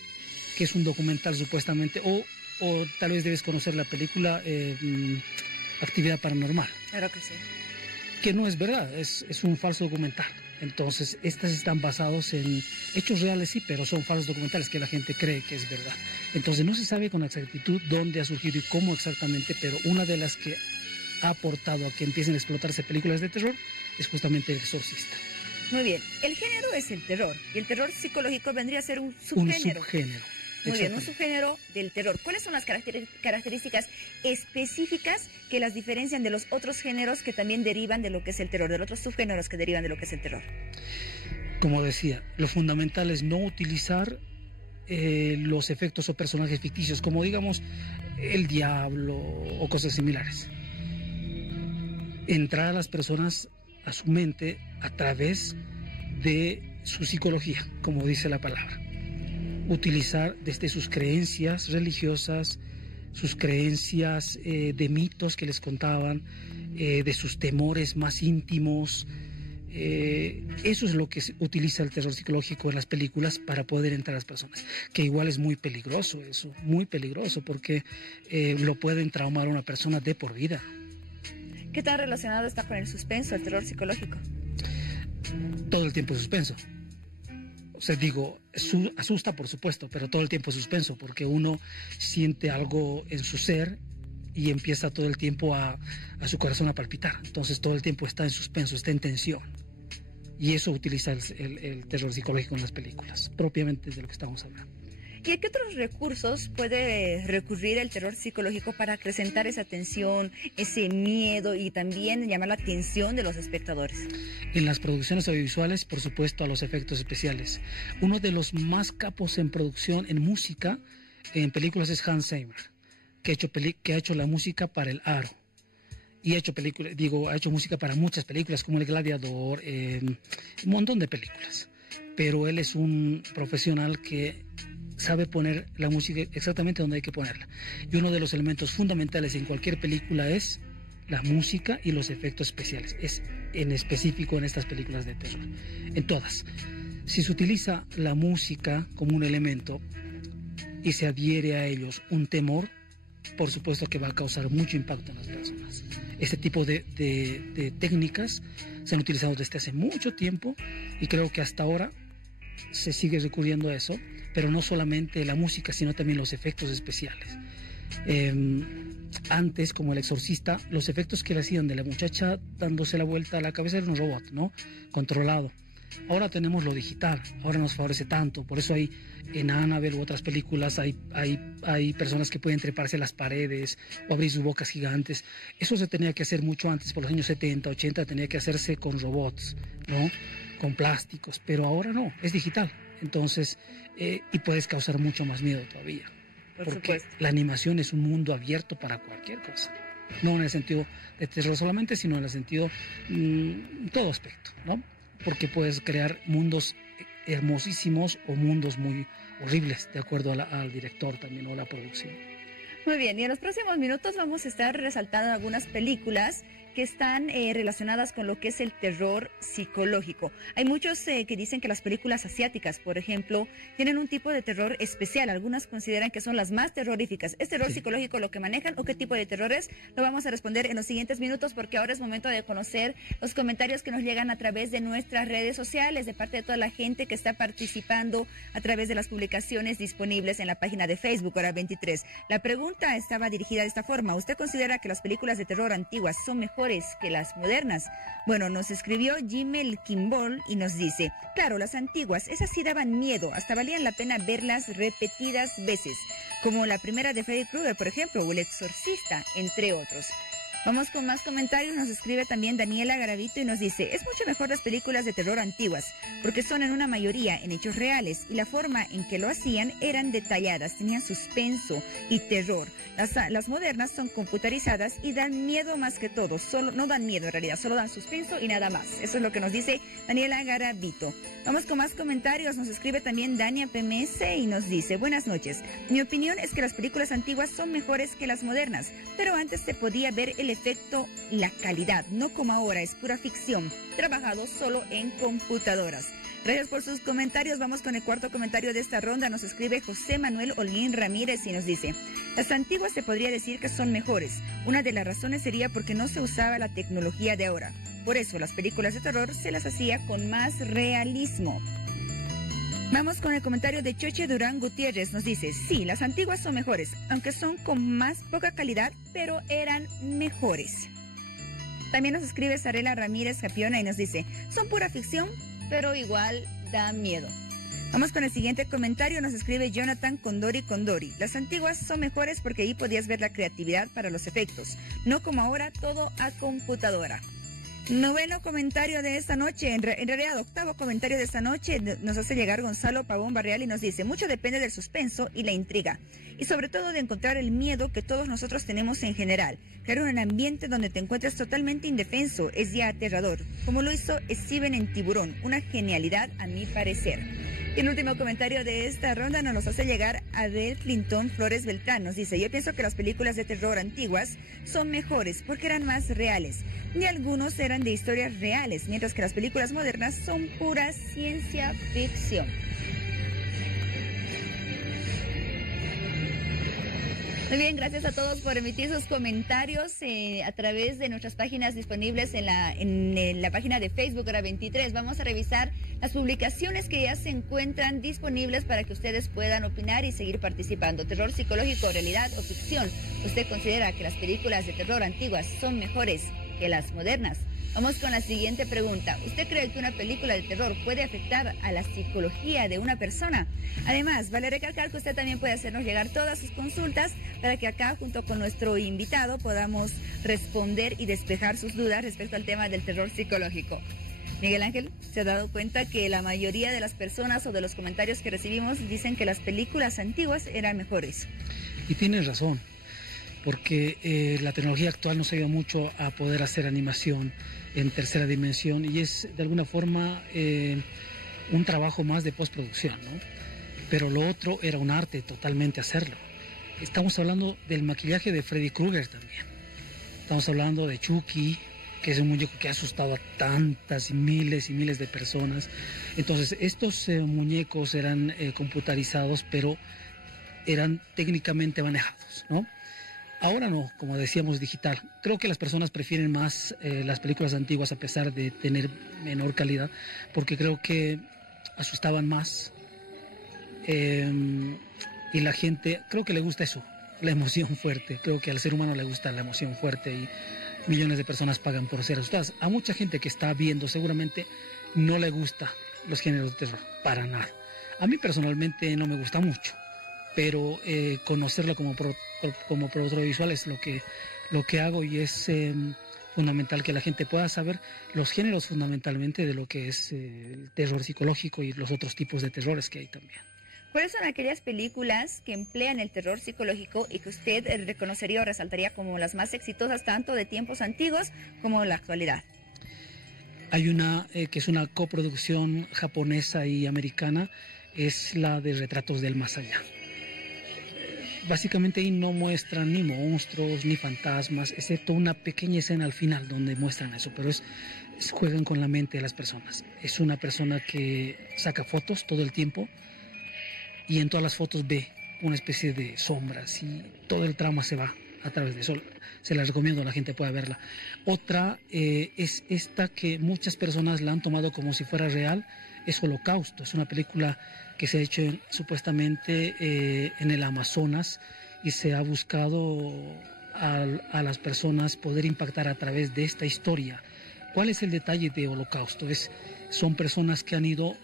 que es un documental supuestamente, o tal vez debes conocer la película Actividad Paranormal. Claro que sí. Que no es verdad, es un falso documental. Entonces, estas están basados en hechos reales, sí, pero son falsos documentales que la gente cree que es verdad. Entonces, no se sabe con exactitud dónde ha surgido y cómo exactamente, pero una de las que ha aportado a que empiecen a explotarse películas de terror es justamente El Exorcista. Muy bien, el género es el terror, y el terror psicológico vendría a ser un subgénero. Un subgénero. Muy bien, un subgénero del terror. ¿Cuáles son las características específicas que las diferencian de los otros géneros que también derivan de lo que es el terror, de los otros subgéneros que derivan de lo que es el terror? Como decía, lo fundamental es no utilizar los efectos o personajes ficticios, como digamos el diablo o cosas similares. Entrar a las personas a su mente a través de su psicología, como dice la palabra. Utilizar desde sus creencias religiosas, sus creencias de mitos que les contaban, de sus temores más íntimos. Eso es lo que utiliza el terror psicológico en las películas para poder entrar a las personas, que igual es muy peligroso eso, muy peligroso, porque lo pueden traumar a una persona de por vida. ¿Qué tan relacionado está con el suspenso, el terror psicológico? Todo el tiempo suspenso. O sea, digo, asusta por supuesto, pero todo el tiempo suspenso, porque uno siente algo en su ser y empieza todo el tiempo a su corazón a palpitar. Entonces todo el tiempo está en suspenso, está en tensión. Y eso utiliza el terror psicológico en las películas, propiamente de lo que estamos hablando. ¿Y a qué otros recursos puede recurrir el terror psicológico para acrecentar esa tensión, ese miedo y también llamar la atención de los espectadores? En las producciones audiovisuales, por supuesto, a los efectos especiales. Uno de los más capos en producción, en música, en películas es Hans Zimmer. que ha hecho la música para El Aro. Y ha hecho música para muchas películas, como El Gladiador, un montón de películas. Pero él es un profesional que sabe poner la música exactamente donde hay que ponerla. Y uno de los elementos fundamentales en cualquier película es la música y los efectos especiales. Es en específico en estas películas de terror, en todas. Si se utiliza la música como un elemento y se adhiere a ellos un temor, por supuesto que va a causar mucho impacto en las personas. Este tipo de técnicas se han utilizado desde hace mucho tiempo y creo que hasta ahora se sigue recurriendo a eso, pero no solamente la música, sino también los efectos especiales. Antes, como El Exorcista, los efectos que le hacían de la muchacha dándose la vuelta a la cabeza era un robot, ¿no? Controlado. Ahora tenemos lo digital, ahora nos favorece tanto, por eso hay en Annabelle u otras películas hay personas que pueden treparse a las paredes o abrir sus bocas gigantes. Eso se tenía que hacer mucho antes, por los años 70, 80, tenía que hacerse con robots, ¿no? Con plásticos, pero ahora no, es digital, entonces, y puedes causar mucho más miedo todavía, porque la animación es un mundo abierto para cualquier cosa, no en el sentido de terror solamente, sino en el sentido todo aspecto, ¿no? Porque puedes crear mundos hermosísimos o mundos muy horribles, de acuerdo al director también o a la producción. Muy bien, y en los próximos minutos vamos a estar resaltando algunas películas que están relacionadas con lo que es el terror psicológico. Hay muchos que dicen que las películas asiáticas, por ejemplo, tienen un tipo de terror especial. Algunas consideran que son las más terroríficas. ¿Es terror psicológico lo que manejan o qué tipo de terror es? Lo vamos a responder en los siguientes minutos, porque ahora es momento de conocer los comentarios que nos llegan a través de nuestras redes sociales, de parte de toda la gente que está participando a través de las publicaciones disponibles en la página de Facebook, Hora 23. La pregunta estaba dirigida de esta forma: ¿usted considera que las películas de terror antiguas son mejores que las modernas? Bueno, nos escribió Jimel Kimball y nos dice: claro, las antiguas, esas sí daban miedo, hasta valían la pena verlas repetidas veces, como la primera de Freddy Krueger, por ejemplo, o El Exorcista, entre otros. Vamos con más comentarios. Nos escribe también Daniela Garavito y nos dice: es mucho mejor las películas de terror antiguas, porque son en una mayoría en hechos reales y la forma en que lo hacían eran detalladas, tenían suspenso y terror. Las modernas son computarizadas y dan miedo más que todo, no dan miedo en realidad, solo dan suspenso y nada más. Eso es lo que nos dice Daniela Garavito. Vamos con más comentarios. Nos escribe también Dania PMS y nos dice: buenas noches, mi opinión es que las películas antiguas son mejores que las modernas, pero antes se podía ver el efecto, la calidad, no como ahora, es pura ficción, trabajado solo en computadoras. Gracias por sus comentarios. Vamos con el cuarto comentario de esta ronda. Nos escribe José Manuel Holguín Ramírez y nos dice: las antiguas se podría decir que son mejores. Una de las razones sería porque no se usaba la tecnología de ahora. Por eso las películas de terror se las hacía con más realismo. Vamos con el comentario de Choche Durán Gutiérrez. Nos dice: sí, las antiguas son mejores, aunque son con más poca calidad, pero eran mejores. También nos escribe Sarela Ramírez Capiona y nos dice: son pura ficción, pero igual da miedo. Vamos con el siguiente comentario. Nos escribe Jonathan Condori. Las antiguas son mejores porque ahí podías ver la creatividad para los efectos, no como ahora todo a computadora. Noveno comentario de esta noche, en realidad octavo comentario de esta noche, nos hace llegar Gonzalo Pavón Barreal y nos dice: mucho depende del suspenso y la intriga, y sobre todo de encontrar el miedo que todos nosotros tenemos en general. Crear un ambiente donde te encuentres totalmente indefenso es ya aterrador, como lo hizo Steven en Tiburón, una genialidad a mi parecer. Y el último comentario de esta ronda nos hace llegar Adel Clinton Flores Beltrán. Nos dice: yo pienso que las películas de terror antiguas son mejores porque eran más reales, y algunos eran de historias reales, mientras que las películas modernas son pura ciencia ficción. Muy bien, gracias a todos por emitir sus comentarios a través de nuestras páginas disponibles en la página de Facebook Hora 23. Vamos a revisar las publicaciones que ya se encuentran disponibles para que ustedes puedan opinar y seguir participando. Terror psicológico, realidad o ficción. ¿Usted considera que las películas de terror antiguas son mejores que las modernas? Vamos con la siguiente pregunta. ¿Usted cree que una película de terror puede afectar a la psicología de una persona? Además, vale recalcar que usted también puede hacernos llegar todas sus consultas para que acá, junto con nuestro invitado, podamos responder y despejar sus dudas respecto al tema del terror psicológico. Miguel Ángel, ¿se ha dado cuenta que la mayoría de las personas o de los comentarios que recibimos dicen que las películas antiguas eran mejores? Y tienes razón. porque la tecnología actual nos ayuda mucho a poder hacer animación en tercera dimensión y es de alguna forma un trabajo más de postproducción, ¿no? Pero lo otro era un arte totalmente hacerlo. Estamos hablando del maquillaje de Freddy Krueger también. Estamos hablando de Chucky, que es un muñeco que ha asustado a tantas y miles de personas. Entonces, estos muñecos eran computarizados, pero eran técnicamente manejados, ¿no? Ahora no, como decíamos, digital. Creo que las personas prefieren más las películas antiguas a pesar de tener menor calidad, porque creo que asustaban más. Y la gente, creo que le gusta eso, la emoción fuerte. Creo que al ser humano le gusta la emoción fuerte y millones de personas pagan por ser asustadas. A mucha gente que está viendo seguramente no le gusta los géneros de terror, para nada. A mí personalmente no me gusta mucho, pero conocerlo como productor visual es lo que hago y es fundamental que la gente pueda saber los géneros fundamentalmente de lo que es el terror psicológico y los otros tipos de terrores que hay también. ¿Cuáles son aquellas películas que emplean el terror psicológico y que usted reconocería o resaltaría como las más exitosas tanto de tiempos antiguos como de la actualidad? Hay una que es una coproducción japonesa y americana, es la de Retratos del Más Allá. Básicamente ahí no muestran ni monstruos ni fantasmas, excepto una pequeña escena al final donde muestran eso, pero juegan con la mente de las personas. Es una persona que saca fotos todo el tiempo y en todas las fotos ve una especie de sombras y todo el trauma se va a través de eso. Se la recomiendo, la gente pueda verla. Otra es esta que muchas personas la han tomado como si fuera real, es Holocausto. Es una película que se ha hecho supuestamente en el Amazonas y se ha buscado a las personas poder impactar a través de esta historia. ¿Cuál es el detalle de Holocausto? Son personas que han ido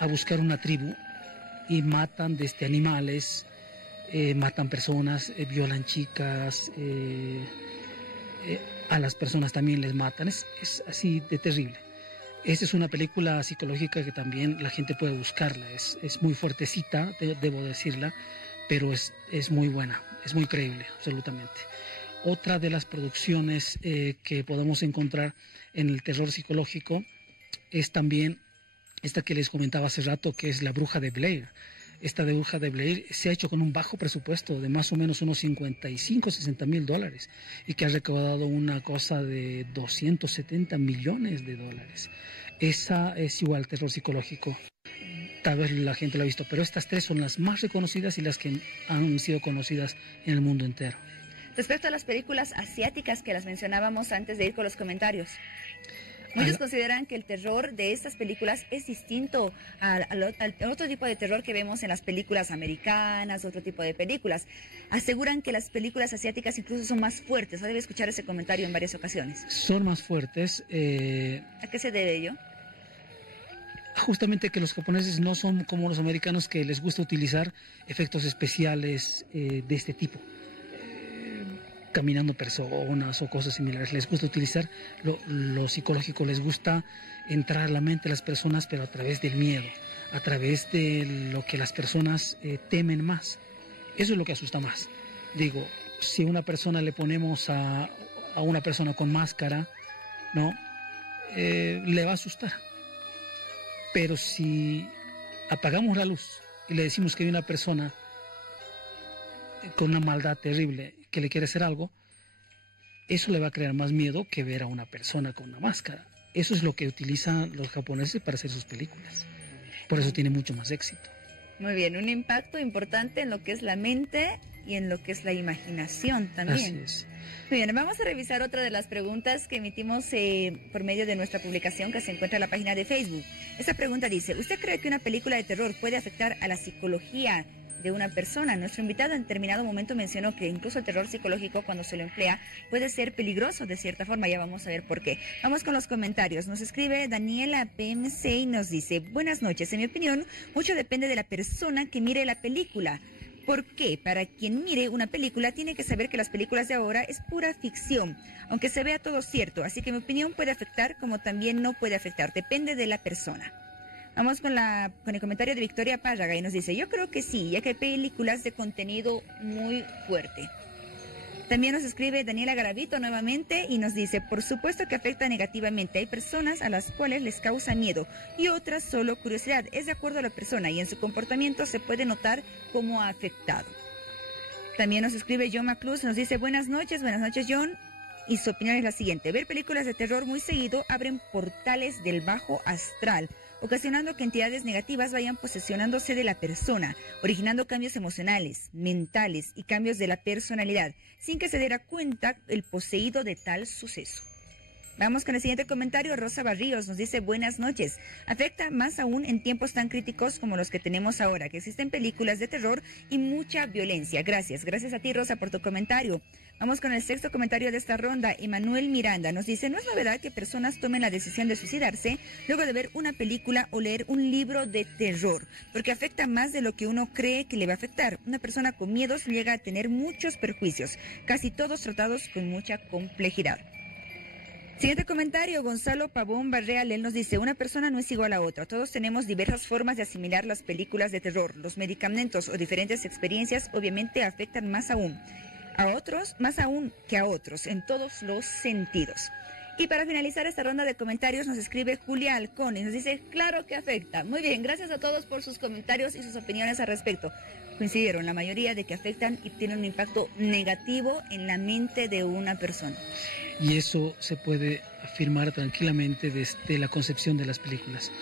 a buscar una tribu y matan desde animales, matan personas, violan chicas, a las personas también les matan. Es así de terrible. Esta es una película psicológica que también la gente puede buscarla. Es muy fuertecita, debo decirla, pero es muy buena, es muy creíble, absolutamente. Otra de las producciones que podemos encontrar en el terror psicológico es también esta que les comentaba hace rato, que es La Bruja de Blair. Esta de Bruja de Blair se ha hecho con un bajo presupuesto de más o menos unos 55, 60 mil dólares y que ha recaudado una cosa de 270 millones de dólares. Esa es igual terror psicológico. Tal vez la gente lo ha visto, pero estas tres son las más reconocidas y las que han sido conocidas en el mundo entero. Respecto a las películas asiáticas que las mencionábamos antes de ir con los comentarios, muchos consideran que el terror de estas películas es distinto al otro tipo de terror que vemos en las películas americanas, otro tipo de películas. Aseguran que las películas asiáticas incluso son más fuertes. Debe escuchar ese comentario en varias ocasiones. Son más fuertes. ¿A qué se debe ello? Justamente que los japoneses no son como los americanos, que les gusta utilizar efectos especiales de este tipo. Caminando personas o cosas similares. Les gusta utilizar lo psicológico, les gusta entrar a la mente de las personas, pero a través del miedo, a través de lo que las personas temen más. Eso es lo que asusta más. Digo, si a una persona le ponemos a una persona con máscara, ¿no? Le va a asustar. Pero si apagamos la luz y le decimos que hay una persona con una maldad terrible que le quiere hacer algo, eso le va a crear más miedo que ver a una persona con una máscara. Eso es lo que utilizan los japoneses para hacer sus películas. Por eso tiene mucho más éxito. Muy bien, un impacto importante en lo que es la mente y en lo que es la imaginación también. Así es. Muy bien, vamos a revisar otra de las preguntas que emitimos por medio de nuestra publicación que se encuentra en la página de Facebook. Esta pregunta dice, ¿usted cree que una película de terror puede afectar a la psicología de una persona? Nuestro invitado en determinado momento mencionó que incluso el terror psicológico, cuando se lo emplea, puede ser peligroso de cierta forma. Ya vamos a ver por qué. Vamos con los comentarios. Nos escribe Daniela PMC y nos dice, buenas noches. En mi opinión, mucho depende de la persona que mire la película. ¿Por qué? Para quien mire una película tiene que saber que las películas de ahora es pura ficción, aunque se vea todo cierto. Así que mi opinión puede afectar como también no puede afectar. Depende de la persona. Vamos con el comentario de Victoria Párraga y nos dice, yo creo que sí, ya que hay películas de contenido muy fuerte. También nos escribe Daniela Garavito nuevamente y nos dice, por supuesto que afecta negativamente. Hay personas a las cuales les causa miedo y otras solo curiosidad. Es de acuerdo a la persona y en su comportamiento se puede notar cómo ha afectado. También nos escribe John Maclus, nos dice, buenas noches John. Y su opinión es la siguiente, ver películas de terror muy seguido abren portales del bajo astral, ocasionando que entidades negativas vayan posesionándose de la persona, originando cambios emocionales, mentales y cambios de la personalidad, sin que se diera cuenta el poseído de tal suceso. Vamos con el siguiente comentario. Rosa Barríos nos dice, buenas noches. Afecta más aún en tiempos tan críticos como los que tenemos ahora, que existen películas de terror y mucha violencia. Gracias a ti, Rosa, por tu comentario. Vamos con el sexto comentario de esta ronda. Emanuel Miranda nos dice, no es novedad que personas tomen la decisión de suicidarse luego de ver una película o leer un libro de terror, porque afecta más de lo que uno cree que le va a afectar. Una persona con miedos llega a tener muchos perjuicios, casi todos tratados con mucha complejidad. Siguiente comentario, Gonzalo Pavón Barreal, él nos dice, una persona no es igual a otra, todos tenemos diversas formas de asimilar las películas de terror, los medicamentos o diferentes experiencias obviamente afectan más aún que a otros, en todos los sentidos. Y para finalizar esta ronda de comentarios nos escribe Julia Alcón y nos dice, claro que afecta. Muy bien, gracias a todos por sus comentarios y sus opiniones al respecto. Coincidieron la mayoría de que afectan y tienen un impacto negativo en la mente de una persona. Y eso se puede afirmar tranquilamente desde la concepción de las películas.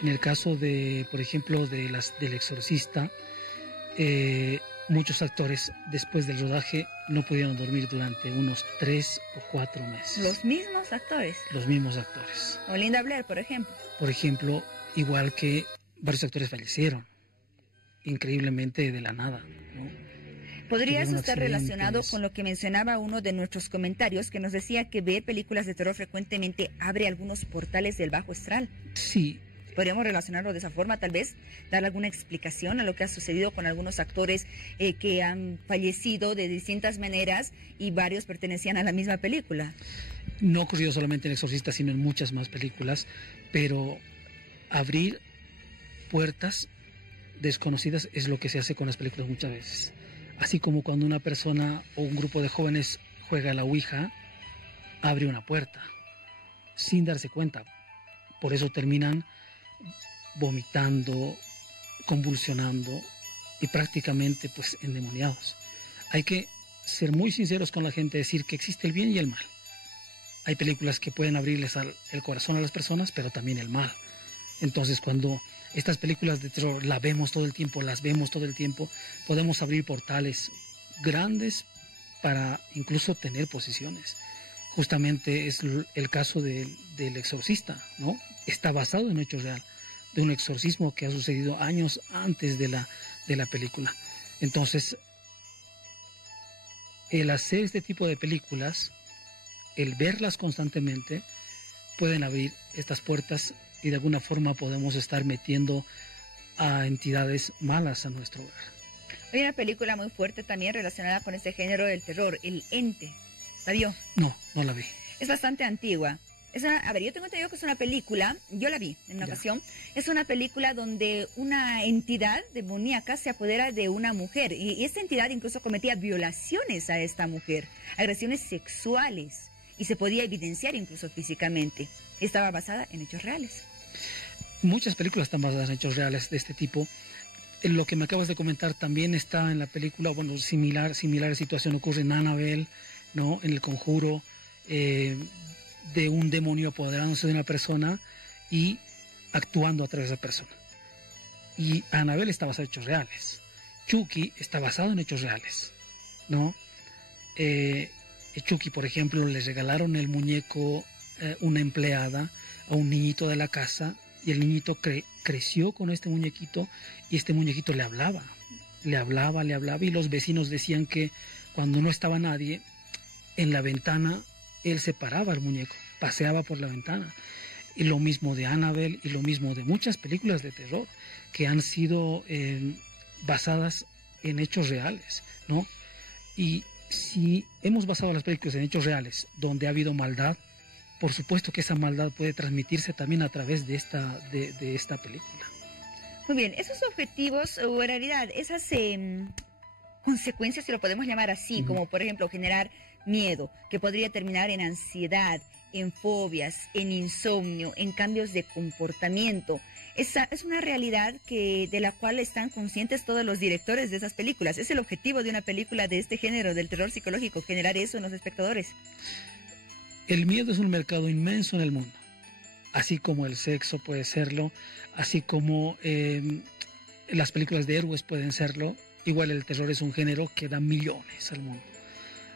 En el caso de, por ejemplo, del Exorcista, muchos actores después del rodaje no pudieron dormir durante unos 3 o 4 meses. ¿Los mismos actores? Los mismos actores. O Linda Blair, por ejemplo. Por ejemplo, igual que varios actores fallecieron, increíblemente de la nada, ¿no? ¿Podría eso estar relacionado con lo que mencionaba uno de nuestros comentarios, que nos decía que ver películas de terror frecuentemente abre algunos portales del bajo astral? Sí. ¿Podríamos relacionarlo de esa forma, tal vez? ¿Dar alguna explicación a lo que ha sucedido con algunos actores que han fallecido de distintas maneras y varios pertenecían a la misma película? No ocurrió solamente en Exorcista, sino en muchas más películas, pero abrir puertas desconocidas es lo que se hace con las películas muchas veces. Así como cuando una persona o un grupo de jóvenes juega a la Ouija, abre una puerta sin darse cuenta. Por eso terminan vomitando, convulsionando y prácticamente pues endemoniados. Hay que ser muy sinceros con la gente, decir que existe el bien y el mal. Hay películas que pueden abrirles el corazón a las personas, pero también el mal. Entonces, cuando estas películas de terror las vemos todo el tiempo, podemos abrir portales grandes para incluso tener posesiones. Justamente es el caso del Exorcista, ¿no? Está basado en hechos reales, de un exorcismo que ha sucedido años antes de la película. Entonces, el hacer este tipo de películas, el verlas constantemente, pueden abrir estas puertas y de alguna forma podemos estar metiendo a entidades malas a nuestro hogar. Hay una película muy fuerte también relacionada con este género del terror, El Ente. ¿La vio? No la vi. Es bastante antigua. Yo tengo entendido que es una película, yo la vi en una ocasión, es una película donde una entidad demoníaca se apodera de una mujer y esta entidad incluso cometía violaciones a esta mujer, agresiones sexuales y se podía evidenciar incluso físicamente. Estaba basada en hechos reales. Muchas películas están basadas en hechos reales de este tipo. Lo que me acabas de comentar también está en la película, bueno, similar situación ocurre en Annabelle, ¿no? En El Conjuro, de un demonio apoderándose de una persona y actuando a través de esa persona. Y Annabelle está basada en hechos reales. Chucky está basado en hechos reales, ¿no? Chucky, por ejemplo, le regalaron el muñeco una empleada a un niñito de la casa y el niñito creció con este muñequito y este muñequito le hablaba y los vecinos decían que cuando no estaba nadie en la ventana él se paraba el muñeco, paseaba por la ventana. Y lo mismo de Annabelle y lo mismo de muchas películas de terror que han sido basadas en hechos reales, ¿no? Y si hemos basado las películas en hechos reales donde ha habido maldad, por supuesto que esa maldad puede transmitirse también a través de esta película. Muy bien, esos objetivos o en realidad esas consecuencias, si lo podemos llamar así, como por ejemplo generar miedo, que podría terminar en ansiedad, en fobias, en insomnio, en cambios de comportamiento. Esa es una realidad de la cual están conscientes todos los directores de esas películas. Es el objetivo de una película de este género, del terror psicológico, generar eso en los espectadores. El miedo es un mercado inmenso en el mundo, así como el sexo puede serlo, así como las películas de héroes pueden serlo. Igual el terror es un género que da millones al mundo.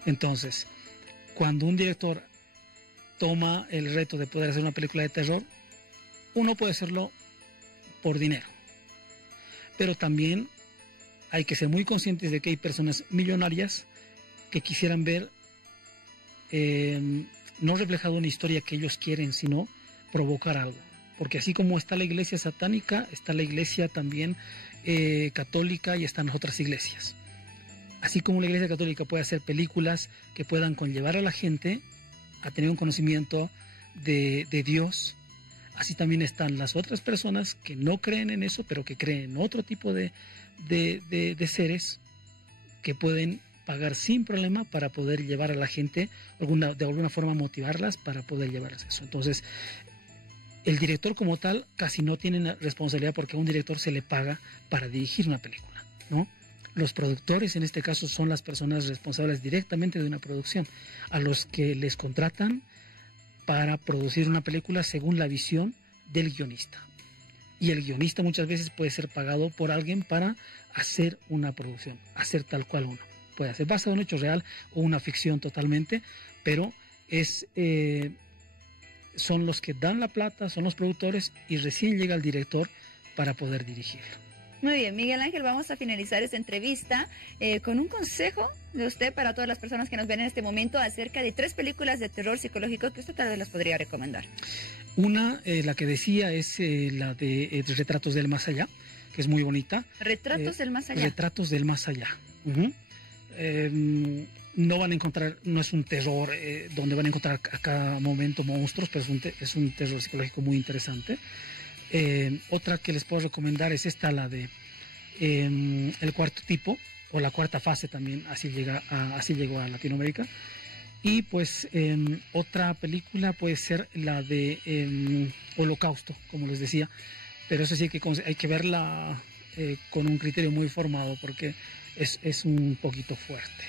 Entonces, cuando un director toma el reto de poder hacer una película de terror, uno puede hacerlo por dinero, pero también hay que ser muy conscientes de que hay personas millonarias que quisieran ver no reflejado una historia que ellos quieren, sino provocar algo, porque así como está la iglesia satánica, está la iglesia también católica y están las otras iglesias. Así como la iglesia católica puede hacer películas que puedan conllevar a la gente a tener un conocimiento de Dios, así también están las otras personas que no creen en eso, pero que creen en otro tipo de seres que pueden pagar sin problema para poder llevar a la gente, de alguna forma motivarlas para poder llevarlas a eso. Entonces, el director como tal casi no tiene responsabilidad, porque a un director se le paga para dirigir una película, ¿no? Los productores en este caso son las personas responsables directamente de una producción, a los que les contratan para producir una película según la visión del guionista. Y el guionista muchas veces puede ser pagado por alguien para hacer una producción, hacer tal cual uno. Puede ser basado en un hecho real o una ficción totalmente, pero son los que dan la plata, son los productores, y recién llega el director para poder dirigir. Muy bien, Miguel Ángel, vamos a finalizar esta entrevista con un consejo de usted para todas las personas que nos ven en este momento acerca de 3 películas de terror psicológico que usted tal vez las podría recomendar. Una, la que decía, es la de Retratos del Más Allá, que es muy bonita. Retratos del Más Allá. Retratos del Más Allá. No van a encontrar, no es un terror donde van a encontrar a cada momento monstruos, pero es un terror psicológico muy interesante. Otra que les puedo recomendar es esta, la de El Cuarto Tipo, o La Cuarta Fase también, así llegó a Latinoamérica. Y pues otra película puede ser la de Holocausto, como les decía, pero eso sí que hay que verla con un criterio muy formado, porque es un poquito fuerte.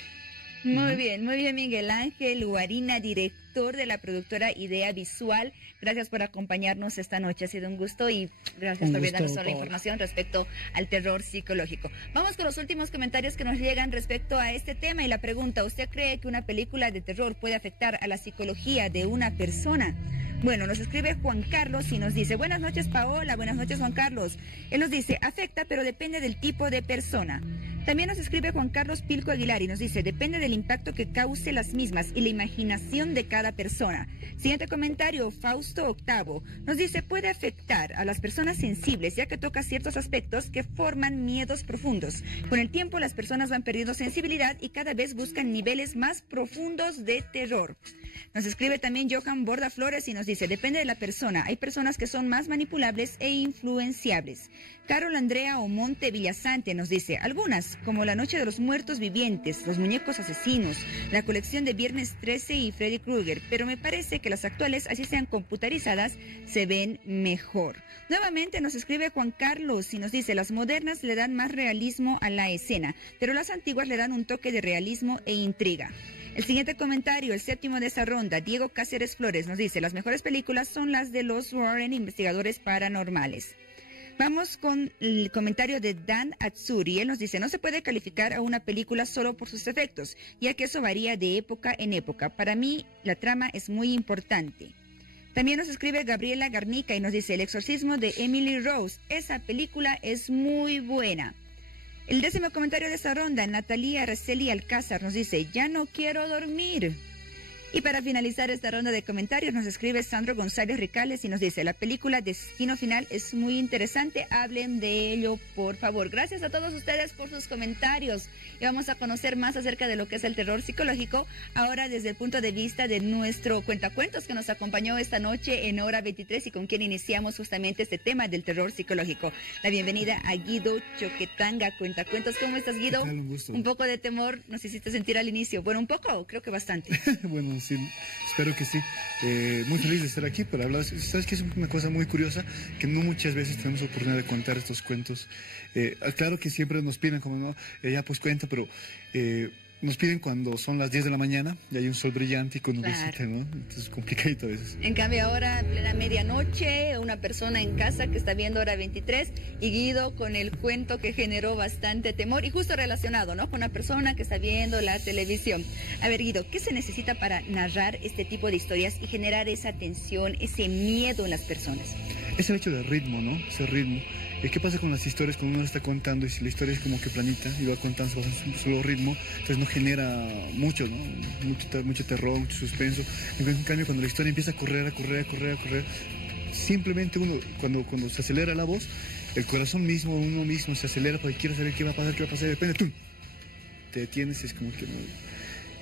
Muy bien, Miguel Ángel Guarina, director de la productora Idea Visual. Gracias por acompañarnos esta noche, ha sido un gusto, y gracias por darnos toda la información respecto al terror psicológico. Vamos con los últimos comentarios que nos llegan respecto a este tema y la pregunta: ¿usted cree que una película de terror puede afectar a la psicología de una persona? Bueno, nos escribe Juan Carlos y nos dice: buenas noches, Paola. Buenas noches, Juan Carlos. Él nos dice: afecta, pero depende del tipo de persona. También nos escribe Juan Carlos Pilco Aguilar y nos dice: depende del impacto que cause las mismas y la imaginación de cada persona. Siguiente comentario, Fausto Octavo nos dice: puede afectar a las personas sensibles, ya que toca ciertos aspectos que forman miedos profundos. Con el tiempo las personas van perdiendo sensibilidad y cada vez buscan niveles más profundos de terror. Nos escribe también Johan Borda Flores y nos dice: depende de la persona. Hay personas que son más manipulables e influenciables. Carol Andrea Omonte Villasante nos dice: algunas, como La Noche de los Muertos Vivientes, Los Muñecos Asesinos, la colección de Viernes 13 y Freddy Krueger, pero me parece que las actuales, así sean computarizadas, se ven mejor. Nuevamente nos escribe Juan Carlos y nos dice: las modernas le dan más realismo a la escena, pero las antiguas le dan un toque de realismo e intriga. El siguiente comentario, el séptimo de esta ronda, Diego Cáceres Flores nos dice: las mejores películas son las de los Warren investigadores paranormales. Vamos con el comentario de Dan Atsuri. Él nos dice: no se puede calificar a una película solo por sus efectos, ya que eso varía de época en época. Para mí, la trama es muy importante. También nos escribe Gabriela Garnica y nos dice: El exorcismo de Emily Rose. Esa película es muy buena. El 10º comentario de esta ronda, Natalia Araceli Alcázar nos dice: ya no quiero dormir. Y para finalizar esta ronda de comentarios nos escribe Sandro González Ricales y nos dice: la película Destino Final es muy interesante, hablen de ello por favor. Gracias a todos ustedes por sus comentarios y vamos a conocer más acerca de lo que es el terror psicológico ahora desde el punto de vista de nuestro cuentacuentos que nos acompañó esta noche en Hora 23 y con quien iniciamos justamente este tema del terror psicológico. La bienvenida a Guido Choquetanga, cuentacuentos. ¿Cómo estás, Guido? Un poco de temor nos hiciste sentir al inicio. Bueno, un poco, creo que bastante. Bueno, sí, espero que sí. Muy feliz de estar aquí para hablar. Sabes que es una cosa muy curiosa que no muchas veces tenemos oportunidad de contar estos cuentos. Claro que siempre nos piden, como no, ya pues cuenta, pero nos piden cuando son las 10 de la mañana y hay un sol brillante y con nubecita, ¿no? Entonces es complicadito a veces. En cambio ahora, en plena medianoche, una persona en casa que está viendo Hora 23 y Guido con el cuento que generó bastante temor y justo relacionado, ¿no? Con una persona que está viendo la televisión. A ver, Guido, ¿qué se necesita para narrar este tipo de historias y generar esa tensión, ese miedo en las personas? Es el hecho del ritmo, ¿no? Ese ritmo. ¿Qué pasa con las historias cuando uno está contando y si la historia es como que planita y va contando su solo ritmo? Entonces no genera mucho, ¿no? Mucho terror, mucho suspenso. En cambio, cuando la historia empieza a correr, simplemente uno, cuando se acelera la voz, el corazón mismo, uno mismo se acelera porque quiere saber qué va a pasar, de repente ¡tum! Te detienes y es como que no,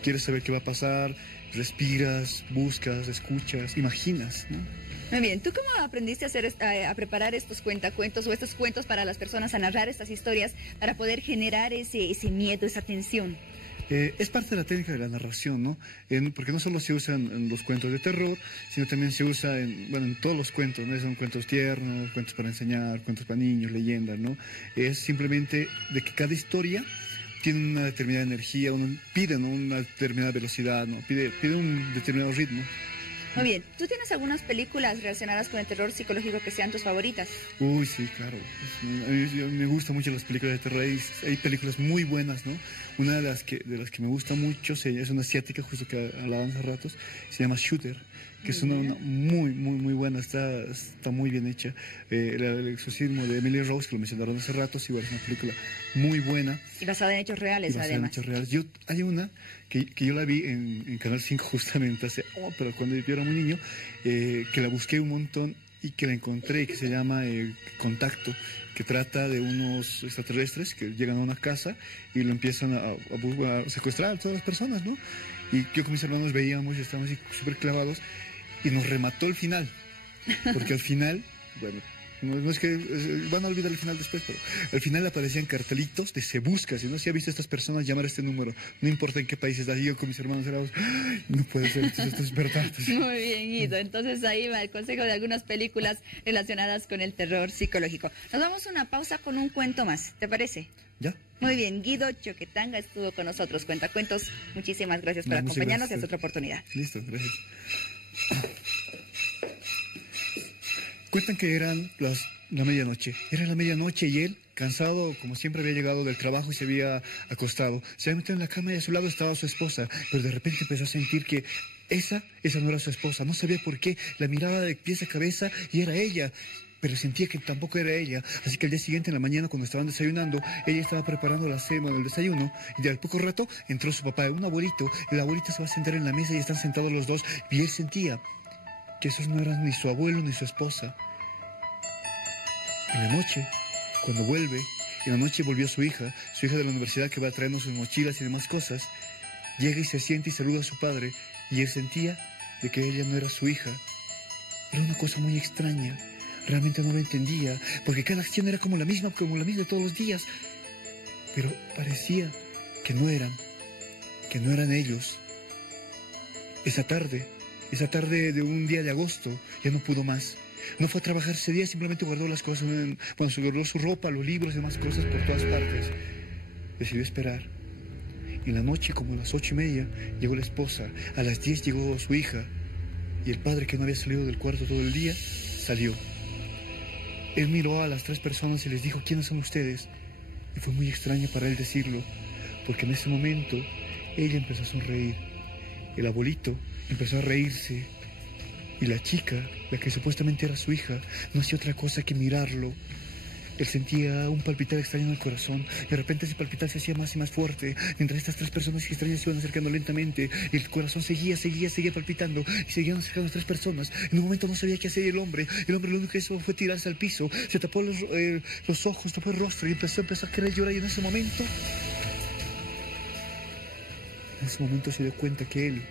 quieres saber qué va a pasar, respiras, buscas, escuchas, imaginas, ¿no? Muy bien, ¿tú cómo aprendiste a preparar estos cuentacuentos o estos cuentos para las personas, a narrar estas historias para poder generar ese miedo, esa tensión? Es parte de la técnica de la narración, ¿no? Porque no solo se usa en los cuentos de terror, sino también se usa en todos los cuentos, ¿no? Son cuentos tiernos, cuentos para enseñar, cuentos para niños, leyendas, ¿no? Es simplemente de que cada historia tiene una determinada energía, pide, ¿no? Una determinada velocidad, ¿no? Pide un determinado ritmo. Muy bien, ¿tú tienes algunas películas relacionadas con el terror psicológico que sean tus favoritas? Uy, sí, claro. A mí me gustan mucho las películas de terror. Hay películas muy buenas, ¿no? Una de las que me gusta mucho es una asiática, justo que hablaban hace ratos, se llama Shooter, que es una muy buena, está muy bien hecha. El exorcismo de Emily Rose, que lo mencionaron hace ratos, igual es una película muy buena. Y basada en hechos reales, además. En hechos reales. Hay una que yo la vi en Canal 5 justamente pero cuando yo era muy niño, que la busqué un montón y que la encontré, que se llama Contacto, que trata de unos extraterrestres que llegan a una casa y lo empiezan a secuestrar a todas las personas, ¿no? Y yo con mis hermanos veíamos y estábamos así súper clavados y nos remató el final, porque al final, bueno, no es que van a olvidar el final después, pero al final aparecían cartelitos de se busca, si no se ha visto a estas personas llamar a este número, no importa en qué país estás. Y yo con mis hermanos éramos, no puede ser, esto es verdad. Muy bien, Guido, entonces ahí va el consejo de algunas películas relacionadas con el terror psicológico. Nos vamos a una pausa con un cuento más, ¿te parece? ¿Ya? Muy bien, Guido Choquetanga estuvo con nosotros, cuentacuentos. Muchísimas gracias por acompañarnos y hasta otra oportunidad. Listo, gracias. Cuentan que eran la medianoche. Era la medianoche y él, cansado, como siempre había llegado del trabajo y se había acostado, se había metido en la cama y a su lado estaba su esposa, pero de repente empezó a sentir que esa no era su esposa. No sabía por qué, la miraba de pies a cabeza y era ella, pero sentía que tampoco era ella. Así que al día siguiente, en la mañana, cuando estaban desayunando, ella estaba preparando la cena, el desayuno, y al poco rato entró su papá, un abuelito, y la abuelita se va a sentar en la mesa y están sentados los dos, y él sentía que esos no eran ni su abuelo ni su esposa. En la noche, cuando vuelve, en la noche volvió su hija de la universidad, que va trayendo sus mochilas y demás cosas, llega y se sienta y saluda a su padre, y él sentía de que ella no era su hija. Era una cosa muy extraña. Realmente no lo entendía, porque cada acción era como la misma de todos los días. Pero parecía que no eran ellos. Esa tarde de un día de agosto, ya no pudo más. No fue a trabajar ese día, simplemente guardó las cosas, guardó su ropa, los libros y demás cosas por todas partes. Decidió esperar. En la noche, como a las 8:30, llegó la esposa. A las 10 llegó su hija. Y el padre, que no había salido del cuarto todo el día, salió. Él miró a las 3 personas y les dijo, ¿quiénes son ustedes? Y fue muy extraño para él decirlo, porque en ese momento ella empezó a sonreír. El abuelito empezó a reírse. Y la chica, la que supuestamente era su hija, no hacía otra cosa que mirarlo. Él sentía un palpitar extraño en el corazón. De repente ese palpitar se hacía más y más fuerte, mientras estas tres personas extrañas se iban acercando lentamente. El corazón seguía palpitando y seguían acercando a tres personas. En un momento no sabía qué hacer el hombre. El hombre lo único que hizo fue tirarse al piso, se tapó los ojos, tapó el rostro y empezó a querer llorar. Y en ese momento se dio cuenta que él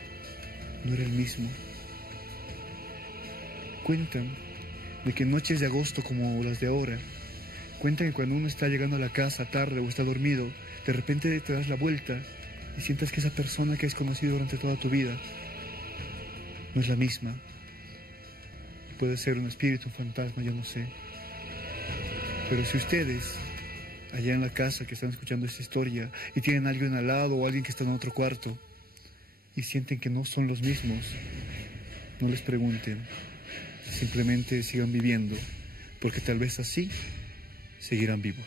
no era el mismo. Cuentan de que en noches de agosto como las de ahora, cuentan que cuando uno está llegando a la casa tarde o está dormido, de repente te das la vuelta y sientes que esa persona que has conocido durante toda tu vida no es la misma. Puede ser un espíritu, un fantasma, yo no sé. Pero si ustedes, allá en la casa que están escuchando esta historia y tienen a alguien al lado o alguien que está en otro cuarto y sienten que no son los mismos, no les pregunten. Simplemente sigan viviendo, porque tal vez así seguirán vivos.